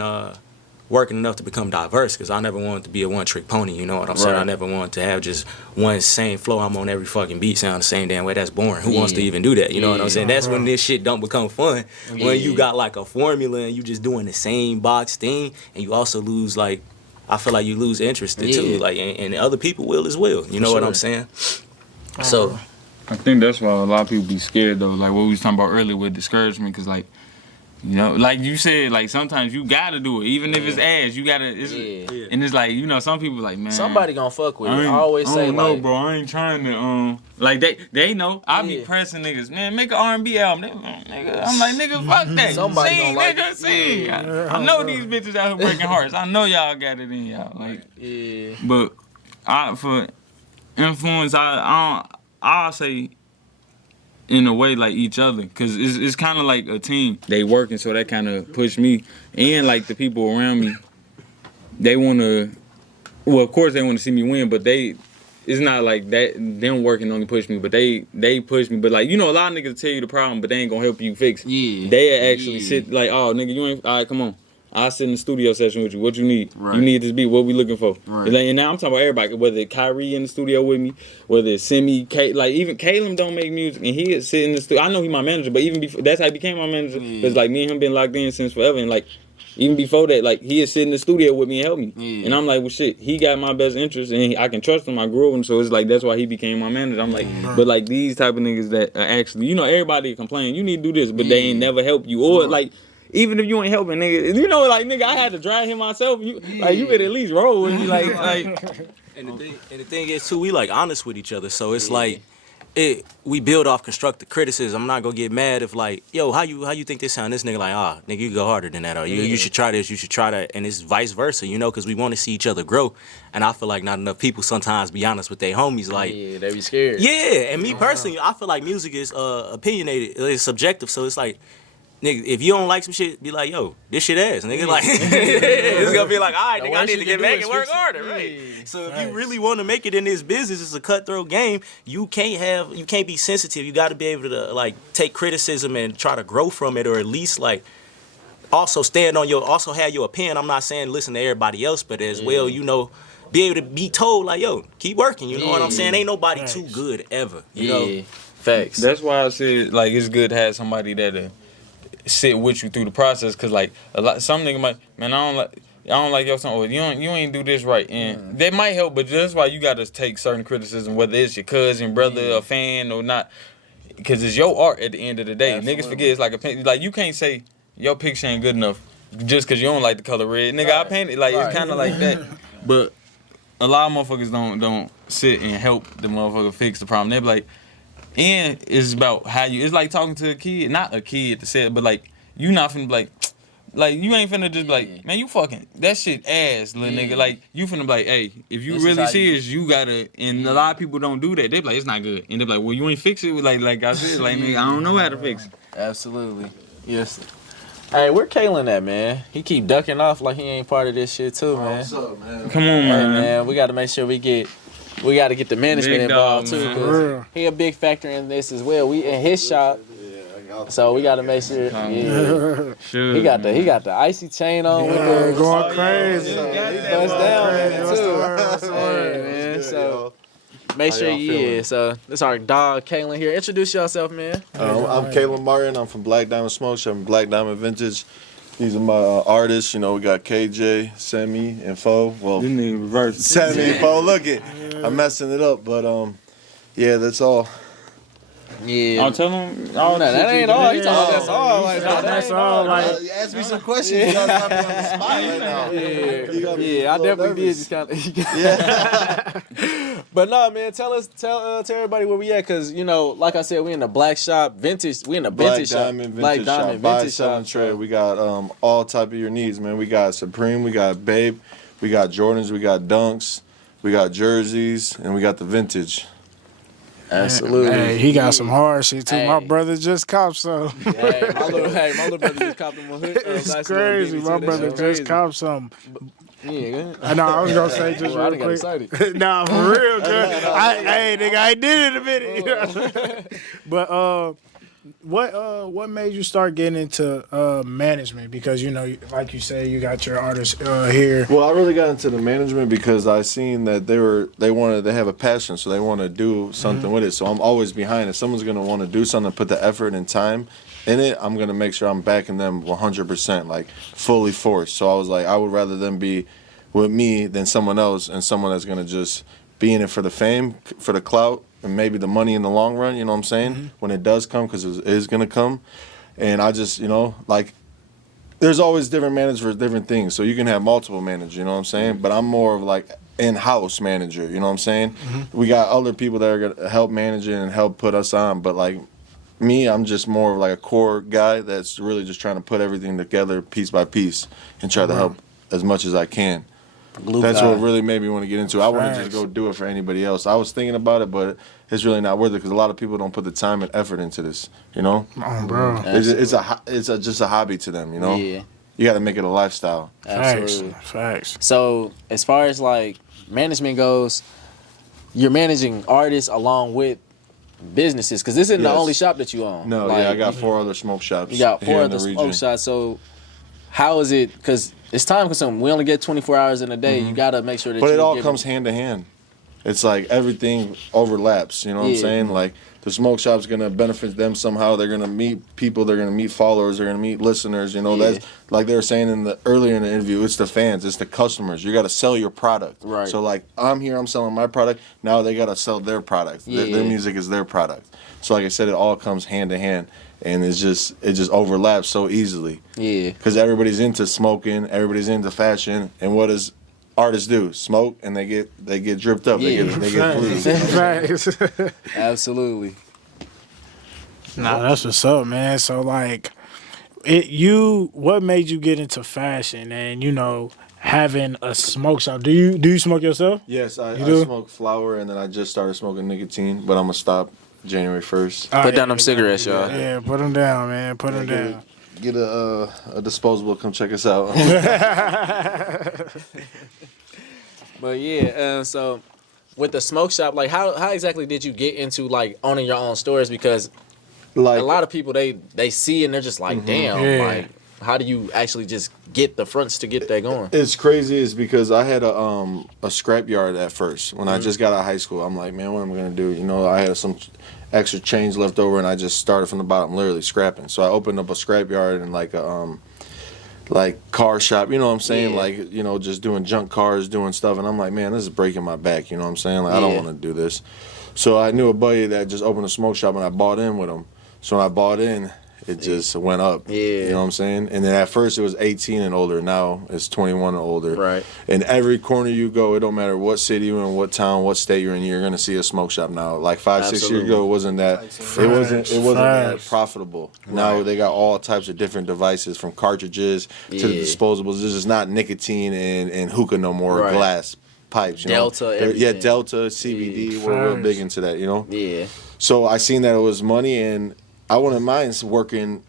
working enough to become diverse, because I never wanted to be a one-trick pony, you know what I'm saying? I never wanted to have just one same flow. I'm on every fucking beat, sound the same damn way. That's boring. Who wants to even do that? You know what I'm saying? That's when this shit don't become fun. When you got like a formula and you just doing the same box thing, and you also lose like I feel like you lose interest in it too. Like, and other people will as well. You know what I'm saying? So I think that's why a lot of people be scared though. Like what we was talking about earlier with discouragement, cause like, you know, like you said, like sometimes you gotta do it, even if it's ass. You gotta, and it's like, you know, some people like, man, somebody gonna fuck with it. I always say, no, like, bro, I ain't trying to, like they know. I be pressing niggas, man, make an R&B album. Nigga, I'm like, nigga, fuck that. Somebody sing, gonna nigga, like sing. I know these bitches out here breaking hearts. I know y'all got it in y'all. Like, but for influence, I'll say, in a way, like each other, cause it's kind of like a team. They working, so that kind of push me, and like the people around me, they wanna. Well, of course they wanna see me win, but it's not like that. Them working only push me, but they push me. But like, you know, a lot of niggas tell you the problem, but they ain't gonna help you fix it. Yeah. They actually sit like, oh nigga, you ain't all right. Come on. I'll sit in the studio session with you. What you need? Right. You need this beat. What we looking for? Right. Like, and now I'm talking about everybody. Whether it's Khyree in the studio with me, whether it's Semi2x, like even Kalem don't make music, and he is sitting in the studio. I know he my manager, but even before that's how he became my manager. Cause like me and him been locked in since forever, and like even before that, like he is sitting in the studio with me and help me. And I'm like, well, shit, he got my best interest, and I can trust him. I grew up with him, so it's like that's why he became my manager. I'm like, but like these type of niggas that are actually, you know, everybody complain, you need to do this, but they ain't never help you, or like. Even if you ain't helping, nigga, you know, like, nigga, I had to drive him myself. You could at least roll with me, like. And the thing is too, we like honest with each other, so it's like, we build off constructive criticism. I'm not gonna get mad if like, yo, how you think this sound? This nigga like, nigga, you go harder than that, or you should try this, you should try that, and it's vice versa, you know, because we want to see each other grow. And I feel like not enough people sometimes be honest with their homies, like, they be scared. Yeah, and me personally, I feel like music is opinionated, it's subjective, so it's like. Nigga, if you don't like some shit, be like, yo, this shit ass, nigga. Like, it's gonna be like, all right, nigga, I need to get back and work harder, right? So if you really want to make it in this business, it's a cutthroat game. You can't be sensitive. You got to be able to like take criticism and try to grow from it, or at least like also also have your opinion. I'm not saying listen to everybody else, but as well, you know, be able to be told like, yo, keep working. You know what I'm saying? Ain't nobody too good ever. You know, facts. That's why I said like it's good to have somebody that. Sit with you through the process, cause like some nigga might, man, I don't like your song, or you ain't do this right, and that might help, but that's why you gotta take certain criticism, whether it's your cousin, brother, a fan or not, cause it's your art at the end of the day. Absolutely. Niggas forget it's like you can't say your picture ain't good enough just cause you don't like the color red, nigga. I painted like it's kind of like that, but a lot of motherfuckers don't sit and help the motherfucker fix the problem. They be like. And it's about how you. It's like talking to a kid, not a kid to say it, but like you not finna be like you ain't finna just be like, man, you fucking that shit ass, little nigga. Like you finna be like, hey, if you really serious, you gotta. And a lot of people don't do that. They be like, it's not good, and they be like, well, you ain't fix it. Like I said, like nigga, I don't know how to fix it. Absolutely, yes. Hey, where Kalen at, man? He keep ducking off like he ain't part of this shit too, man. What's up, man? Come on, man. Hey, man, we gotta make sure we gotta get the management Big involved dog, too, man. cause he a big factor in this as well. We in his shop, so we gotta make sure. Yeah, Sure, he got the icy chain on with the going crazy. He bust down with it too. Hey, man, so make sure So this our dog Kalen here. Introduce yourself, man. I'm Kalem Martin. I'm from Black Diamond Smoke Shop and Black Diamond Vintage. These are my artists. You know, we got KJ, Semi, and Fo. Well, This nigga reverse. Semi and Fo. Look it, I'm messing it up, but yeah, that's all. Yeah. I'll tell him. No, that ain't all. He talking that's all. Like, That's all. Like, Ask me some questions. You gotta got me on the spot right now. Yeah, I definitely did just kind of. Yeah. But no, man, tell everybody where we at, cause you know, like I said, we in the black shop, vintage. We in the vintage shop, Black Diamond Vintage Shop. Trade. We got all type of your needs, man. We got Supreme, we got Babe, we got Jordans, we got Dunks, we got jerseys, and we got the vintage. Absolutely. Hey, he got some hard shit too. Hey. My brother just copped some. Hey, my little brother just copped him a hood. It's nice crazy. My brother just copped some. Yeah, I know. I was gonna say just I real got quick. excited. Nah, for real, good. Hey, nigga, I did it in a minute. You know? But what made you start getting into management? Because you know, like you say, you got your artists here. Well, I really got into the management because I seen that they have a passion, so they want to do something with it. So I'm always behind. If someone's gonna want to do something, put the effort and time in it, I'm gonna make sure I'm backing them 100%, like fully forced. So I was like, I would rather them be with me than someone else, and someone that's gonna just be in it for the fame, for the clout, and maybe the money in the long run. You know what I'm saying? When it does come, because it is gonna come. And I just, like, there's always different managers for different things. So you can have multiple managers. You know what I'm saying? But I'm more of like in-house manager. You know what I'm saying? We got other people that are gonna help manage it and help put us on. But like me, I'm just more of like a core guy that's really just trying to put everything together piece by piece and try to help as much as I can. That's what really made me want to get into it. I wouldn't just go do it for anybody else. I was thinking about it, but it's really not worth it because a lot of people don't put the time and effort into this. Bro. It's just a hobby to them. Yeah. You got to make it a lifestyle. Absolutely. Facts. So as far as like management goes, you're managing artists along with businesses because this isn't the only shop that you own. No, like, I got 4 other smoke shops. You got 4 here in other the region. smoke shops. So how is it? Because it's time consuming. We only get 24 hours in a day. You got to make sure that. But it all comes hand to hand. It's like everything overlaps. You know what I'm saying? Like the smoke shop's gonna benefit them somehow. They're gonna meet people. They're gonna meet followers. They're gonna meet listeners. That's like they were saying earlier in the interview. It's the fans. It's the customers. You got to sell your product. Right. So like I'm here. I'm selling my product. Now they got to sell their product. Their music is their product. So like I said, it all comes hand to hand. And it just overlaps so easily. Yeah. Because everybody's into smoking, everybody's into fashion, and what does artists do? Smoke, and they get dripped up. They get blues. Absolutely. Nah, that's what's up, man. So like, what made you get into fashion and having a smoke shop? Do you smoke yourself? Yes, I smoke flower, and then I just started smoking nicotine, but I'm gonna stop January 1st. Put down them cigarettes, y'all. Yeah, put them down, man. Put them down. Get a disposable. Come check us out. But yeah, so with the smoke shop, like how exactly did you get into like owning your own stores? Because like a lot of people they see and they're just like, damn, like how do you actually just get the fronts to get that going? It's crazy is because I had a scrap yard at first. When I just got out of high school, I'm like, man, what am I going to do? I had some extra change left over, and I just started from the bottom, literally scrapping. So I opened up a scrap yard and like a car shop, you know what I'm saying? Yeah. Like, just doing junk cars, doing stuff. And I'm like, man, this is breaking my back, you know what I'm saying? Like, I don't want to do this. So I knew a buddy that just opened a smoke shop, and I bought in with him. So when I bought in, it just went up. Yeah. You know what I'm saying? And then at first it was 18 and older. Now it's 21 and older. Right. And every corner you go, it don't matter what city you're in, what town, what state you're in, you're gonna see a smoke shop now. Like 5-6 years ago, it wasn't that that profitable. Right. Now they got all types of different devices, from cartridges to the disposables. This is not nicotine and hookah no more, glass pipes. Delta, Delta, CBD. We're real big into that, Yeah. So I seen that it was money, and I wouldn't mind working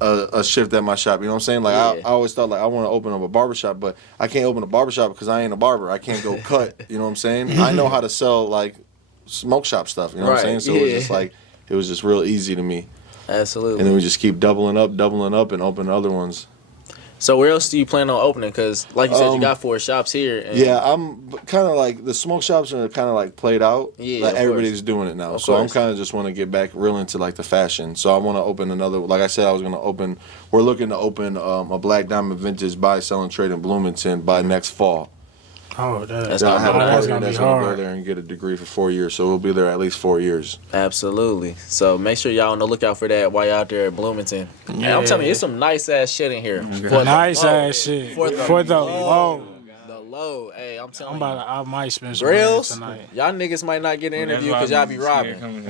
a shift at my shop. You know what I'm saying? Like I always thought, like, I want to open up a barbershop, but I can't open a barbershop because I ain't a barber. I can't go cut. You know what I'm saying? I know how to sell like smoke shop stuff. You know what I'm saying? So it was just real easy to me. Absolutely. And then we just keep doubling up, and open other ones. So where else do you plan on opening? Because like you said, you got 4 shops here. And I'm kind of like, the smoke shops are kind of like played out. Yeah, like everybody's doing it now. So I'm kind of just want to get back real into like the fashion. So I want to open another, like I said, we're looking to open a Black Diamond Vintage buy, sell, and trade in Bloomington by next fall. Oh, that's I have a partner that's going to go there and get a degree for 4 years, so we'll be there at least 4 years. Absolutely. So make sure y'all on the lookout for that while y'all out there at Bloomington. Yeah. And I'm telling you, it's some nice ass shit in here. Nice ass shit. For the low. The low. Hey, I'm telling you. I might spend some Grills tonight. Y'all niggas might not get an interview because y'all be robbing.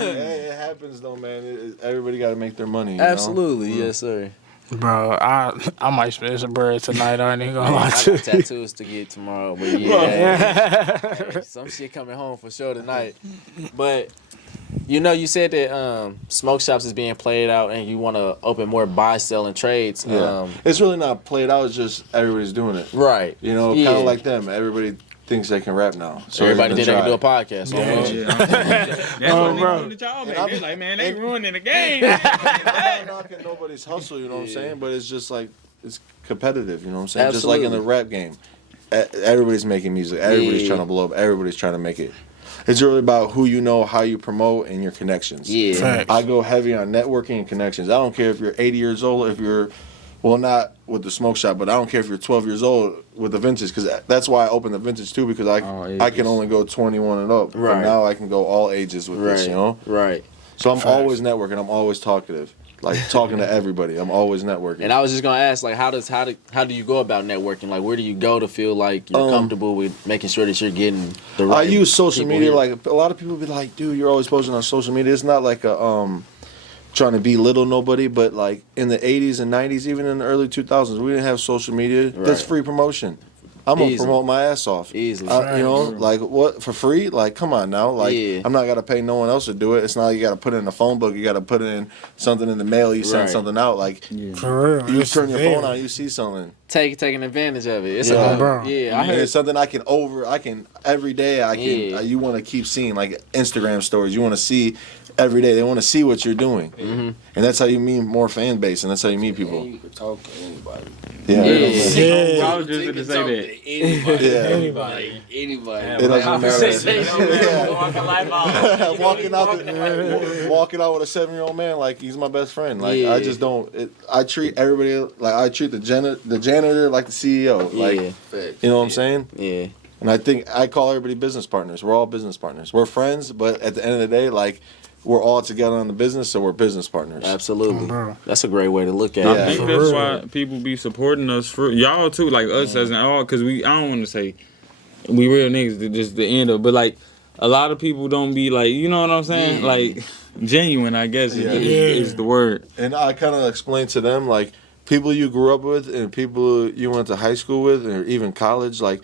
It happens though, man. Everybody got to make their money. Absolutely. Yes, sir. Bro, I might spend some bread tonight. I ain't even gonna lie to you. I got tattoos to get tomorrow, but hey, some shit coming home for sure tonight. But you said that smoke shops is being played out, and you want to open more buy, sell, and trades. Yeah. It's really not played out. It's just everybody's doing it. Right. Kind of like them. Everybody thinks they can rap now. So everybody think they can do a podcast. That's what bro. They're like, man, they ruining the game. I'm not knocking nobody's hustle, you know what I'm saying? But it's just like, it's competitive, you know what I'm saying? Absolutely. Just like in the rap game. Everybody's making music. Everybody's trying to blow up. Everybody's trying to make it. It's really about who you know, how you promote, and your connections. Yeah. I go heavy on networking and connections. I don't care if you're 80 years old, if you're Well, not with the smoke shop, but I don't care if you're 12 years old with the vintage, because that's why I opened the vintage too, because I can only go 21 and up. Right. But now I can go all ages with this, you know? Right. So I'm always networking. I'm always talkative. Like, talking to everybody. I'm always networking. And I was just gonna ask, like, how do you go about networking? Like, where do you go to feel like you're comfortable with making sure that you're getting the right? I use social media. here? Like, a lot of people be like, dude, you're always posting on social media. It's not like a trying to belittle nobody, but like in the 80s and 90s, even in the early 2000s, we didn't have social media. Right. That's free promotion. I'm gonna promote my ass off. Easily. You know, like what, for free? Like, come on now. Like, I'm not gonna pay no one else to do it. It's not like you gotta put it in a phone book. You gotta put it in something in the mail. You send something out. Like, For real. you It's turn your there. phone on, you see something. Taking advantage of it. It's bro. I And heard it's something I can every day you want to keep seeing, like Instagram stories. You want to see every day. They want to see what you're doing. Mm-hmm. And that's how you meet more fan base, and that's how you meet people. And you can talk to anybody. Yeah. I was just You going can to talk say that. to anybody. Yeah. Anybody. It doesn't matter. Yeah. Walking out with a 7-year-old man like he's my best friend. Like, I just don't. I treat everybody like I treat the janitor like the CEO. Like, you know what I'm saying? Yeah. And I think I call everybody business partners. We're all business partners. We're friends, but at the end of the day, like, we're all together on the business, so we're business partners. Absolutely. Bro. That's a great way to look at Yeah. it. I think that's why people be supporting us for y'all too, like us as an all, because I don't want to say we real niggas to just the end of, but like a lot of people don't be like, you know what I'm saying, like genuine, I guess is the word. And I kind of explained to them, like, people you grew up with and people you went to high school with or even college, like,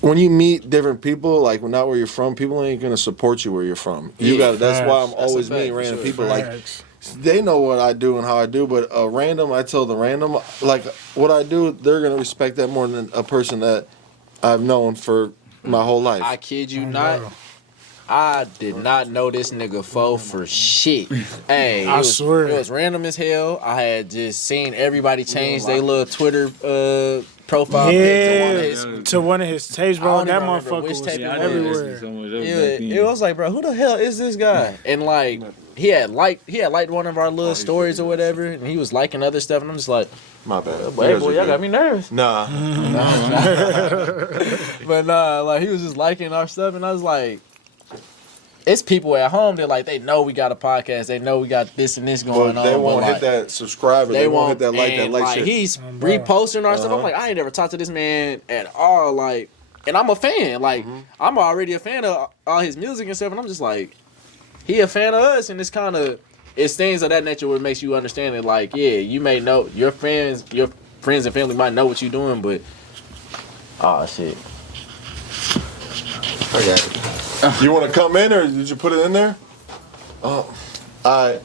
when you meet different people, like, not where you're from, people ain't gonna support you where you're from. You got. That's why I'm always meeting random people. Like, they know what I do and how I do, but a random, I tell the random, like, what I do, they're gonna respect that more than a person that I've known for my whole life. I kid you not. I did not know this nigga for shit. Hey, I swear. It was random as hell. I had just seen everybody change their little Twitter profile pic to one of his tapes, I bro. don't That even remember motherfucker which was tape it was. everywhere. It was like, bro, who the hell is this guy? And like, he had liked one of our little stories or whatever, and he was liking other stuff, and I'm just like, My bad. hey boy, y'all got me nervous. Nah. But nah, like, he was just liking our stuff, and I was like, it's people at home that, like, they know we got a podcast, they know we got this and this going But on. they won't but, hit that subscribe. They won't hit that like shit. He's reposting our stuff. I'm like, I ain't never talked to this man at all. Like, and I'm a fan. Like, I'm already a fan of all his music and stuff. And I'm just like, he a fan of us. And it's things of that nature where it makes you understand it. Like, yeah, you may know your friends and family might know what you're doing, but shit. I got it. You want to come in or did you put it in there? Oh, all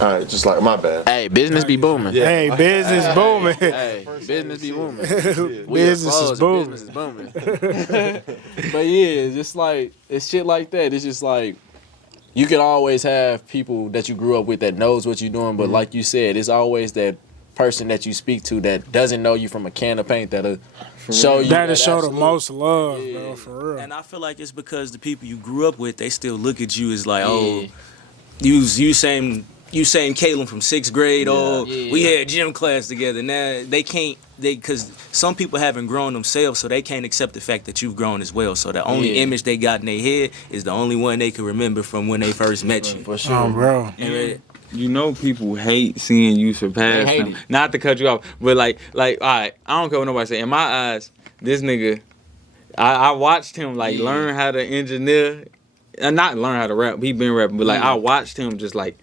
right, just like, my bad. Hey, business be booming. Yeah. Hey, business booming. Hey, business be booming. Business is booming. Business is booming. But yeah, it's just like, it's shit like that. It's just like, you can always have people that you grew up with that knows what you're doing, but like you said, it's always that person that you speak to that doesn't know you from a can of paint that'll show you. That'll show the most love, bro, for real. And I feel like it's because the people you grew up with, they still look at you as like, oh, you same Kalem from 6th grade. We had gym class together. Now because some people haven't grown themselves, so they can't accept the fact that you've grown as well. So the only image they got in their head is the only one they can remember from when they first met you. For sure. Oh, bro. And You know people hate seeing you surpass They hate them. it. Not to cut you off, but like, all right, I don't care what nobody say. In my eyes, this nigga, I watched him like learn how to engineer, and not learn how to rap. He been rapping, but like I watched him just like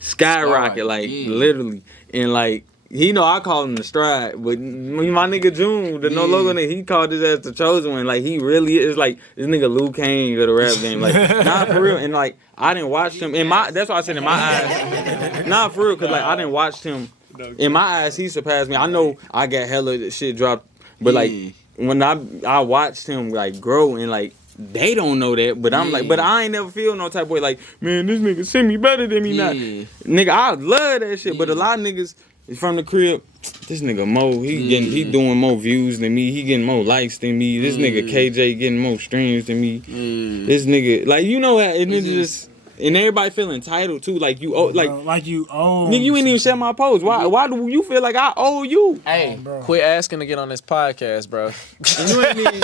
skyrocket, like literally, and like. He know I call him the Stride, but my nigga June, the no logo nigga, he called his ass the Chosen One. Like, he really is like this nigga Liu Kang of the rap game. Like, nah, for real. And like, I didn't watch him that's why I said in my eyes. Nah, for real, cause like I didn't watch him. In my eyes, he surpassed me. I know I got hella shit dropped, but like when I watched him like grow and like. They don't know that, but I'm like, but I ain't never feel no type of way like, man, this nigga send me better than me now. Nigga, I love that shit, but a lot of niggas from the crib, this nigga Mo, he doing more views than me, he getting more likes than me, this nigga KJ getting more streams than me, this nigga, like, you know, and it's just, and everybody feel entitled too. Like you owe, like you owe. nigga, you ain't even share my post. Why do you feel like I owe you? Hey, quit asking to get on this podcast, bro. And you ain't even.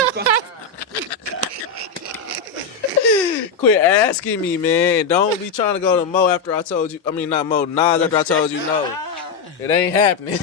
Quit asking me, man. Don't be trying to go to Mo after I told you. I mean, not Mo, Nas after I told you no. It ain't happening.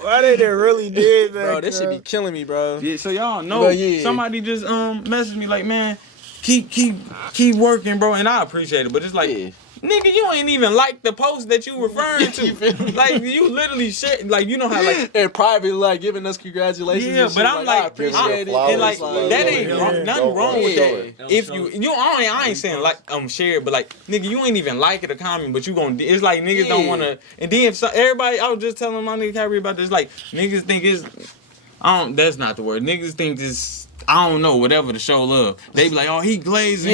Why they really did that, Bro, this should be killing me, bro. Yeah, so y'all know somebody just messaged me like, man, keep working, bro, and I appreciate it, but it's like, nigga, you ain't even like the post that you referring to. Like you literally share, like you know how like and privately like giving us congratulations. Yeah, and but shit. I'm like, I appreciate it. and like flowers, that ain't nothing wrong with that. If Yeah. I ain't saying like share, but like nigga, you ain't even like it or comment, but you gonna. It's like niggas don't wanna. And then if everybody, I was just telling my nigga Khyree about this. Like niggas think it's, that's not the word. Niggas think this. I don't know, whatever the show love. They be like, oh, he glazing.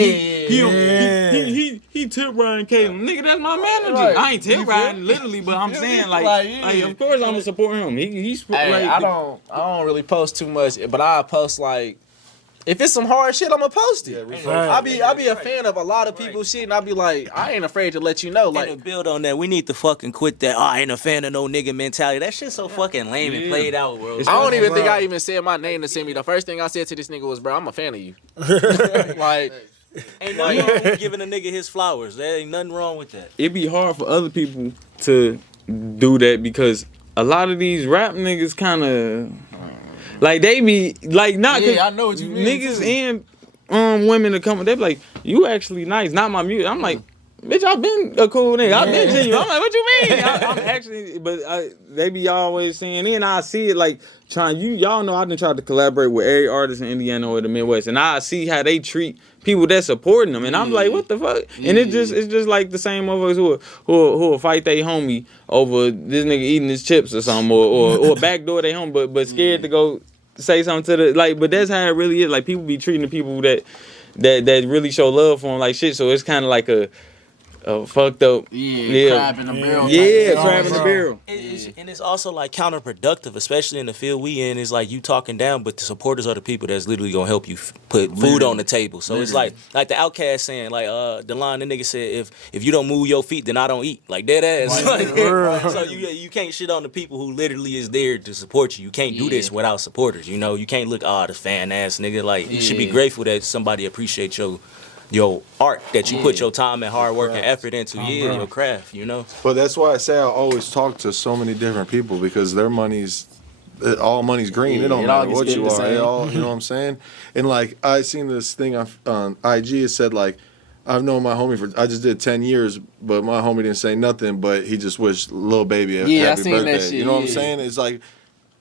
He tip riding Kalem. Nigga, that's my manager. Right. I ain't tip riding literally, but I'm saying like of course I'm gonna support him. He's Hey, I don't really post too much, but I post like if it's some hard shit, I'ma post it. I be a fan of a lot of people's shit, and I be like, I ain't afraid to let you know. Like, And to build on that, we need to fucking quit that. Oh, I ain't a fan of no nigga mentality. That shit's so fucking lame and played out, bro. I don't even think I even said my name to Semi. The first thing I said to this nigga was, bro, I'm a fan of you. Like, Ain't nothing wrong with giving a nigga his flowers. There ain't nothing wrong with that. It'd be hard for other people to do that because a lot of these rap niggas kind of like they be like not. Yeah, I know what you mean. Niggas and women to come, they be like, you actually nice, not my music. I'm like, bitch, I've been a cool nigga. I've been to you. I'm like, what you mean? I'm actually, but they be always saying, and I see it like trying. Y'all know I done tried to collaborate with every artist in Indiana or the Midwest, and I see how they treat people that supporting them, and I'm like, what the fuck? And it's just like the same motherfuckers who will fight they homie over this nigga eating his chips or something, or backdoor they homie, but scared to go say something to the like. But that's how it really is. Like people be treating the people that really show love for them like shit. So it's kind of like a fucked up. crab in the barrel. Yeah, crab in the barrel. And it's also like counterproductive, especially in the field we in. It's like you talking down, but the supporters are the people that's literally gonna help you put food on the table. So it's like the Outcast saying, like the line the nigga said, if you don't move your feet, then I don't eat. Like dead ass. Like, so you can't shit on the people who literally is there to support you. You can't do this without supporters. You know, you can't look the fan ass nigga. Like you should be grateful that somebody appreciates your art that you put your time and hard work and effort into, your craft, you know. But that's why I say I always talk to so many different people because their all money's green. It don't matter what you are. It all, you know what I'm saying? And like I seen this thing on IG. It said like, I've known my homie I just did 10 years, but my homie didn't say nothing, but he just wished Lil Baby a happy birthday. That shit, you know what I'm saying? It's like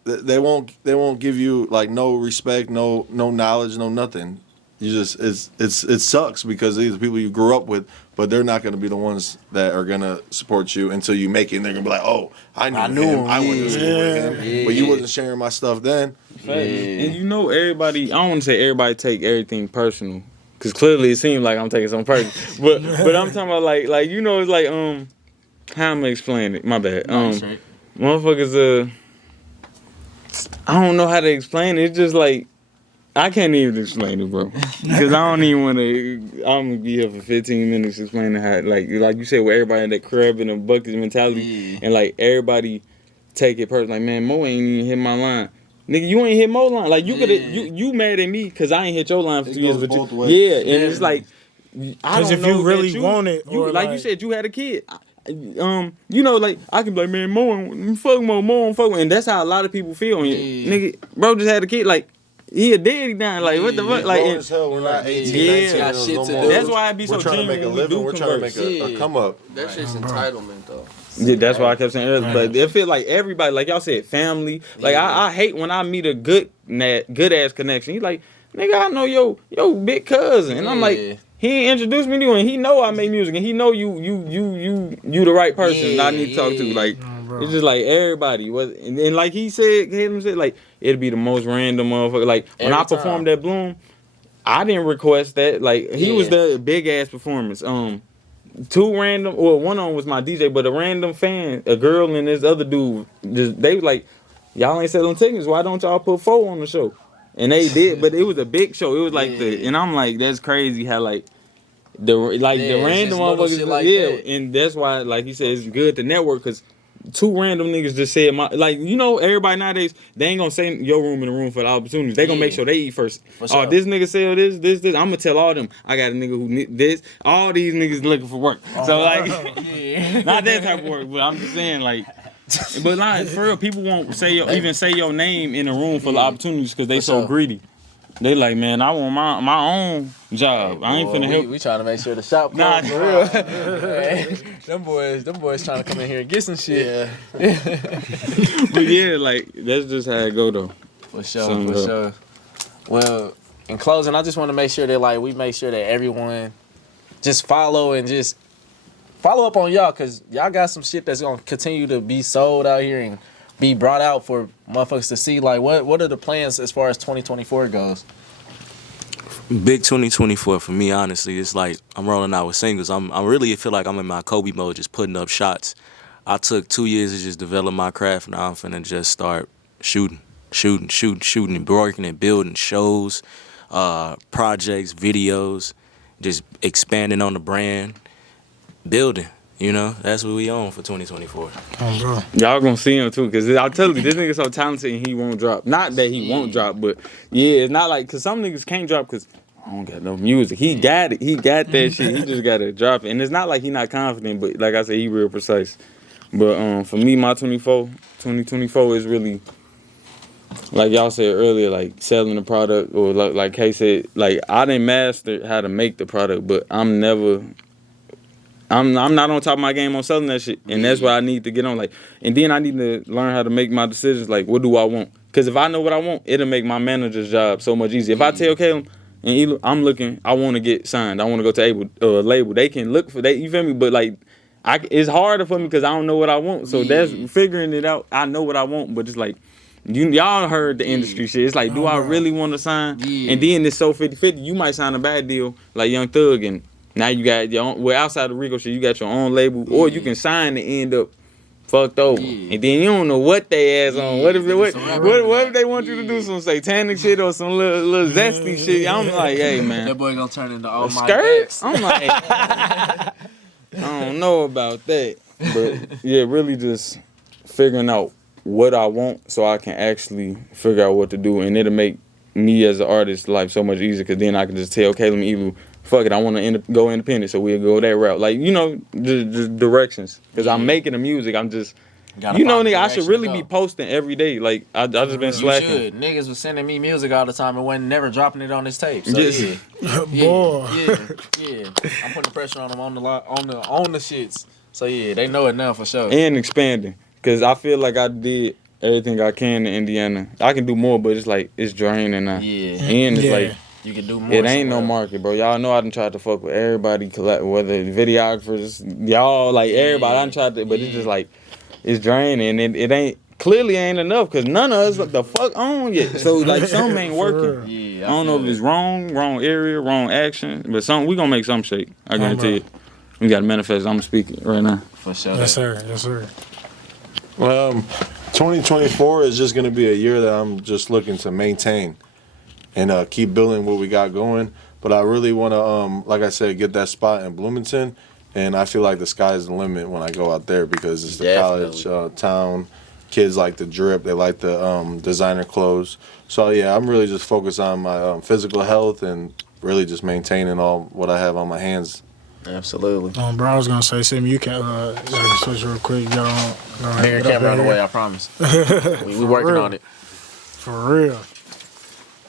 they won't give you like no respect, no knowledge, no nothing. You just it sucks because these are people you grew up with, but they're not going to be the ones that are going to support you until you make it. And they're going to be like, oh, I knew him. I went to school with him, but you wasn't sharing my stuff then. And you know everybody. I don't want to say everybody take everything personal, because clearly it seems like I'm taking something personal. but I'm talking about like you know it's like how I'm gonna explain it. My bad. Motherfuckers I don't know how to explain it. It's just like. I can't even explain it, bro. Because I don't even want to. I'm gonna be here for 15 minutes explaining how, like you said, with everybody in that crab and the bucket mentality, and like everybody take it personal. Like, man, Mo ain't even hit my line. Nigga, you ain't hit Mo line. Like you could you mad at me because I ain't hit your line for 2 years, but and it's like I don't know if you really want it, or like you said, you had a kid. You know, like I can be like, man, Mo, fuck Mo, fuck, and that's how a lot of people feel. Nigga, bro just had a kid, like. He a daddy down, like what the fuck, like as hell, we're not 18, 19 no more. That's why I be so trying to make a living. We're trying to make a come up. That shit's entitlement though. Yeah, that's why I kept saying earlier. But it feel like everybody, like y'all said, family. Like I hate when I meet a good ass connection. He's like, nigga, I know your big cousin, and I'm like, he ain't introduced me to you, and he know I make music, and he know you the right person I need to talk to. Like it's just like everybody was, and like he said, like it'd be the most random motherfucker. Like when I performed at Bloom, I didn't request that. Like he was the big ass performance. Two random, or one of them was my DJ, but a random fan, a girl and this other dude, they was like, y'all ain't selling tickets. Why don't y'all put 4 on the show? And they did, but it was a big show. It was like and I'm like, that's crazy how like the it's random just little motherfuckers, shit like yeah, that. and that's why, like he said, it's good to network because 2 random niggas just said everybody nowadays they ain't gonna say your room in the room for the opportunities. They gonna make sure they eat first. For sure. Oh, this nigga sell this. I'm gonna tell all them. I got a nigga who need this. All these niggas looking for work. So like, not that type of work, but I'm just saying like. But like for real, people won't even say your name in a room full of opportunities because they so greedy. They like, man, I want my own job. Hey, I ain't finna help. We trying to make sure the shop Nah, comes for real. Hey, them boys trying to come in here and get some shit. But yeah, like that's just how it go though. For sure. Well, in closing, I just want to make sure that like we make sure that everyone just follow up on y'all because y'all got some shit that's gonna continue to be sold out here and be brought out for motherfuckers to see. Like, what are the plans as far as 2024 goes? Big 2024 for me, honestly. It's like I'm rolling out with singles. I really feel like I'm in my Kobe mode, just putting up shots. I took 2 years to just develop my craft. Now I'm finna just start shooting, and working and building shows, projects, videos, just expanding on the brand, building. You know, that's what we on for 2024. Bro. Y'all gonna see him too, cause I'll tell you, this nigga so talented and he won't drop. Not that he won't drop, but yeah, it's not like, cause some niggas can't drop cause I don't got no music. He got it. He got that shit. He just gotta drop it. And it's not like he not confident, but like I said, he real precise. But for me, my 2024 is really, like y'all said earlier, like selling the product, or like Kay said, like I didn't master how to make the product, but I'm not on top of my game on selling that shit, and that's why I need to get on. Like, and then I need to learn how to make my decisions. Like, what do I want? Because if I know what I want, it'll make my manager's job so much easier. If I tell Kalem and Elu, I'm looking, I want to get signed. I want to go to a label. They can look for that. You feel me? But like, it's harder for me because I don't know what I want. So that's figuring it out. I know what I want, but it's like. Y'all heard the industry shit. It's like, do I really want to sign? And then it's so 50-50. You might sign a bad deal like Young Thug, and now you got your own. Well, outside of Rico shit, you got your own label, or you can sign and end up fucked over, and then you don't know what they ass on. What if they want you to do some satanic shit or some little zesty shit? I'm like, hey man, That boy gonna turn into all my skirt. I'm like, I don't know about that, but yeah, really just figuring out what I want so I can actually figure out what to do, and it'll make me as an artist life so much easier because then I can just tell Kalem Elu, fuck it, I want to go independent, so we'll go that route. Like, you know, the directions. Because I'm making the music, I'm just, you know, nigga, I should really be posting every day. Like, I just been slacking. You should. Niggas was sending me music all the time and wasn't never dropping it on his tape. So Yes. Boy. Yeah. I'm putting pressure on them on the shits. So yeah, they know it now for sure. And expanding. Because I feel like I did everything I can in Indiana. I can do more, but it's like, it's draining now. Yeah. And it's like, you can do more. it ain't no market, bro. Y'all know I done tried to fuck with everybody, whether videographers, y'all, like everybody. I done tried to, but it's just like, it's draining. And it ain't, clearly ain't enough because none of us the fuck on yet. So like, something ain't working. Yeah, I don't know if it's wrong area, wrong action, but we gonna make some shake. I guarantee it. We gotta manifest. I'm speaking right now. For sure. Yes, sir. 2024 is just going to be a year that I'm just looking to maintain and keep building what we got going. But I really want to, like I said, get that spot in Bloomington. And I feel like the sky's the limit when I go out there because it's the college town. Kids like the drip. They like the designer clothes. So, yeah, I'm really just focused on my physical health and really just maintaining all what I have on my hands. Absolutely. Bro, I was gonna say, Semi, you can switch real quick. Y'all don't Bring your camera out of the way, I promise. we working on it. For real.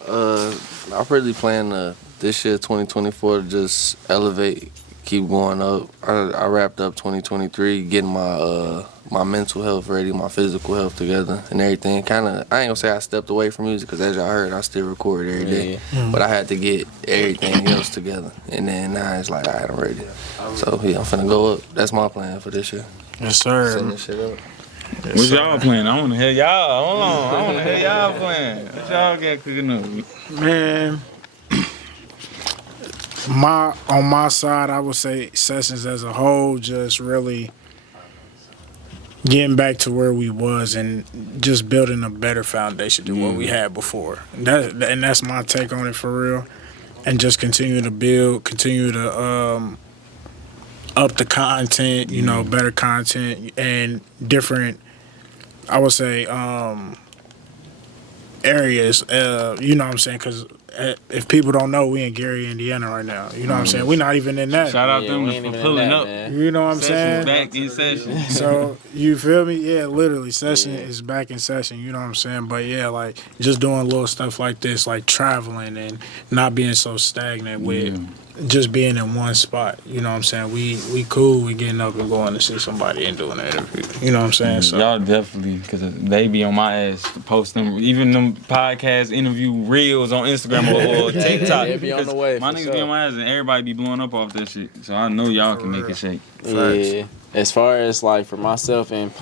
I really plan this year, 2024, to just elevate, keep going up. I wrapped up 2023, getting my mental health ready, my physical health together, and everything. Kind of, I ain't gonna say I stepped away from music, because as y'all heard, I still record every day. But I had to get everything else together, and then now it's like, all right, I'm ready. So yeah, I'm finna go up. That's my plan for this year. Yes, sir. Setting this shit up. What's y'all playing? I want to hear y'all. Hold on. I want to hear y'all playing. What y'all got cooking up? Man, on my side, I would say Sessions as a whole, just really getting back to where we was and just building a better foundation than what we had before. And that's my take on it for real. and just continue to build, continue to up the content, you know, better content and different, I would say, areas, you know what I'm saying? Because if people don't know, we in Gary, Indiana right now. You know what I'm saying? We're not even in that. Shout out them we ain't for even pulling in that, up. man. You know what I'm saying? Back in session. So, you feel me? Yeah, literally, session is back in session, you know what I'm saying? But yeah, like, just doing little stuff like this, like traveling and not being so stagnant with just being in one spot, you know what I'm saying? We cool, we getting up and going to see somebody and doing an interview, you know what I'm saying? So Y'all definitely, because they be on my ass to post them, even them podcast interview reels on Instagram or TikTok. They be on the way, My for niggas sure. be on my ass and everybody be blowing up off that shit. So I know y'all can make it shake. Yeah. As far as like for myself and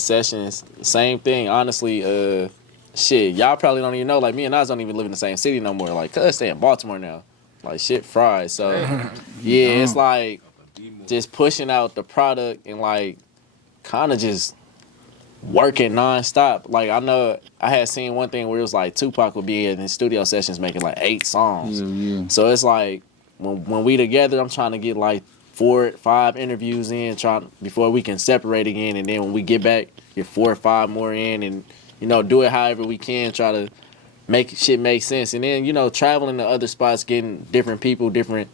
sessions, same thing. Honestly, shit, y'all probably don't even know. Like me and Oz don't even live in the same city no more. Like, cuz stay in Baltimore now. Like shit fried. So yeah, it's like just pushing out the product and like kind of just working nonstop. Like I know I had seen one thing where it was like Tupac would be in his studio sessions making like 8 songs. So it's like when we together, I'm trying to get like 4 or 5 interviews in, before we can separate again, and then when we get back, get 4 or 5 more in, and you know do it however we can, try to make shit make sense, and then you know traveling to other spots, getting different people, different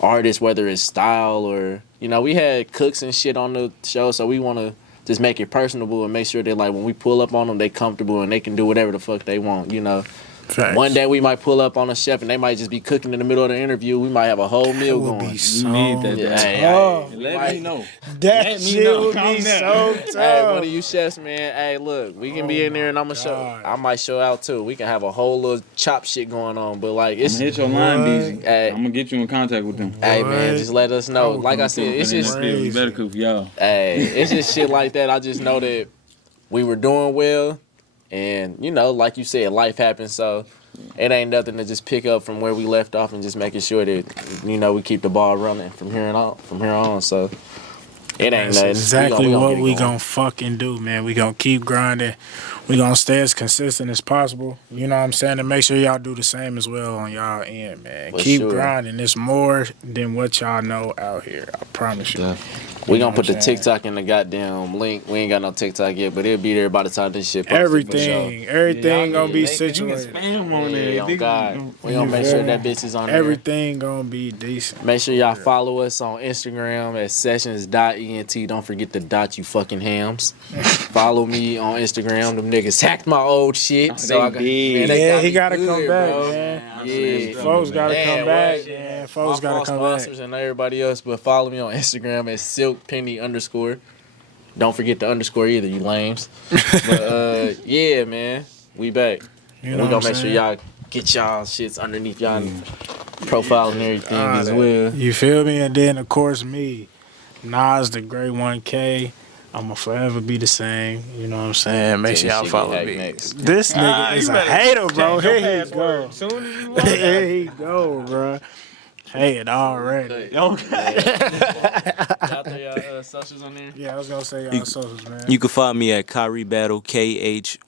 artists, whether it's style or you know we had cooks and shit on the show, so we want to just make it personable and make sure that like when we pull up on them, they comfortable and they can do whatever the fuck they want, you know. facts. One day we might pull up on a chef and they might just be cooking in the middle of the interview. We might have a whole meal going. need that. Let me know. That shit would be so tough. Hey, one of you chefs, man. Hey, look, we can be in there and I'm gonna show. I might show out too. We can have a whole little chop shit going on, but like it's. I'm hit your line, BZ. Hey. I'm gonna get you in contact with them. Hey man, just let us know. Like I said, it's just. We better cook for y'all. Hey, it's just shit like that. I just know that we were doing well, and you know, like you said, life happens, so it ain't nothing to just pick up from where we left off and just making sure that you know we keep the ball running from here on. So it ain't That's nothing. exactly we what get we going. gonna fucking do, man. We gonna keep grinding. We gonna stay as consistent as possible. You know what I'm saying? And make sure y'all do the same as well on y'all end, man. For Keep sure. grinding. It's more than what y'all know out here. I promise you. We You know gonna put what the I'm saying? TikTok in the goddamn link. We ain't got no TikTok yet, but it'll be there by the time this shit posted. Everything gonna be situated. Spam on there. Yeah, on God. We gonna make sure that bitch is on there. Everything gonna be decent. Make sure y'all follow us on Instagram at sessions.ent. Don't forget the dot, you fucking hams. Follow me on Instagram. Them niggas hacked my old shit. So I got, man, they Yeah, got he me gotta good, come back, bro. man. Yeah. Folks gotta Man, come back, what? man. My Folks gotta false come back. sponsors and everybody else, but follow me on Instagram at silkpenny_. Don't forget the underscore either, you lames. But yeah, man, we back. You We know gonna what I'm make sure saying? y'all get y'all shits underneath y'all profile and everything as well. You feel me? And then of course me, Nas the Great 1K. I'ma forever be the same. You know what I'm saying? Make Till sure y'all this shit follow get me. hacked next. This nigga is a hater, bro. Here he go. Soon as you want Here he go, bro. Hating already. Y'all throw y'all socials on there? Yeah, I was gonna say y'all socials, man. You can find me at Khyree Battle, KHYREE.battle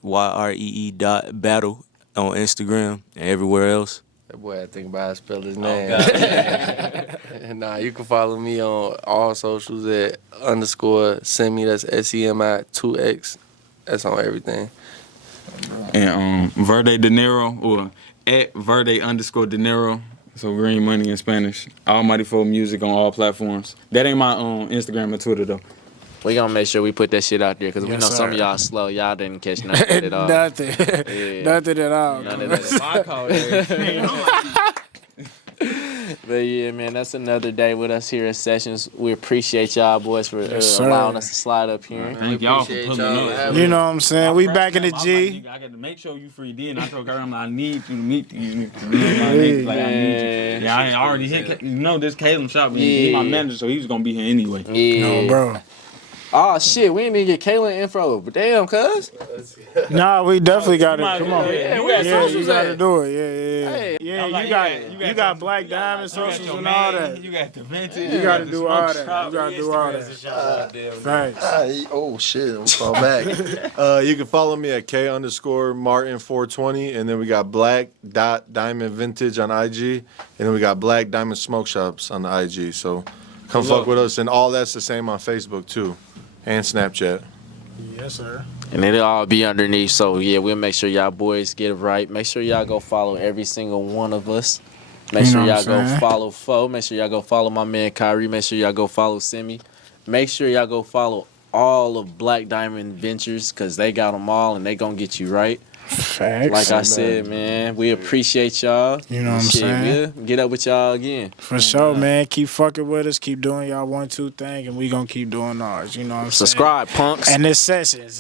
on Instagram and everywhere else. That boy, I think about how to spell his name. Nah, you can follow me on all socials at _Semi. That's SEMI2x. That's on everything. And Verde De Niro, or at Verde_De So Green Money in Spanish. Almighty For Music on all platforms. That ain't my Instagram and Twitter though. We gonna make sure we put that shit out there because we Yes, know some sir. of y'all slow. Y'all didn't catch nothing at all. Nothing. Yeah. Nothing at all. None of that. I call it. But yeah, man, that's another day with us here at Sessions. We appreciate y'all boys for sir. allowing us to slide up here. Thank y'all for Appreciate pulling y'all up. having You know what I'm saying? We back in the G. I got to make sure you free. Then I told her, I'm like, I need you to meet these niggas. Like, I need you. Yeah, I already hit. You know, this Kalem shop. He my manager, so he was gonna be here anyway. Yeah, No, bro. Oh shit, we didn't even get Kayla info, but damn, cuz. Nah, we definitely got it. might Come as on. well. Yeah, You we got Yeah, you socials gotta at. do it. Yeah. Hey, Yeah, I'm like, you got Black Diamond socials and all that. You got the vintage. You gotta do all that. You gotta do all that. Thanks. Oh shit, I'm fall back. You can follow me at K_Martin420, and then we got Black.Diamond Vintage on IG, and then we got Black Diamond Smoke Shops on the IG. So come fuck with us, and all that's the same on Facebook too, and Snapchat. Yes, sir. And it'll all be underneath. So yeah, we'll make sure y'all boys get it right. Make sure y'all go follow every single one of us. Make You know sure what y'all I'm go saying? follow Fo. Make sure y'all go follow my man Khyree. Make sure y'all go follow Semi. Make sure y'all go follow all of Black Diamond Ventures, because they got them all and they gonna get you right. Facts. Like I said, man, we appreciate y'all. You know what I'm Shit, saying? we'll get up with y'all again. For sure, man. Keep fucking with us. Keep doing y'all 1-2 thing, and we gonna keep doing ours. You know what I'm saying? Subscribe, punks. And this session.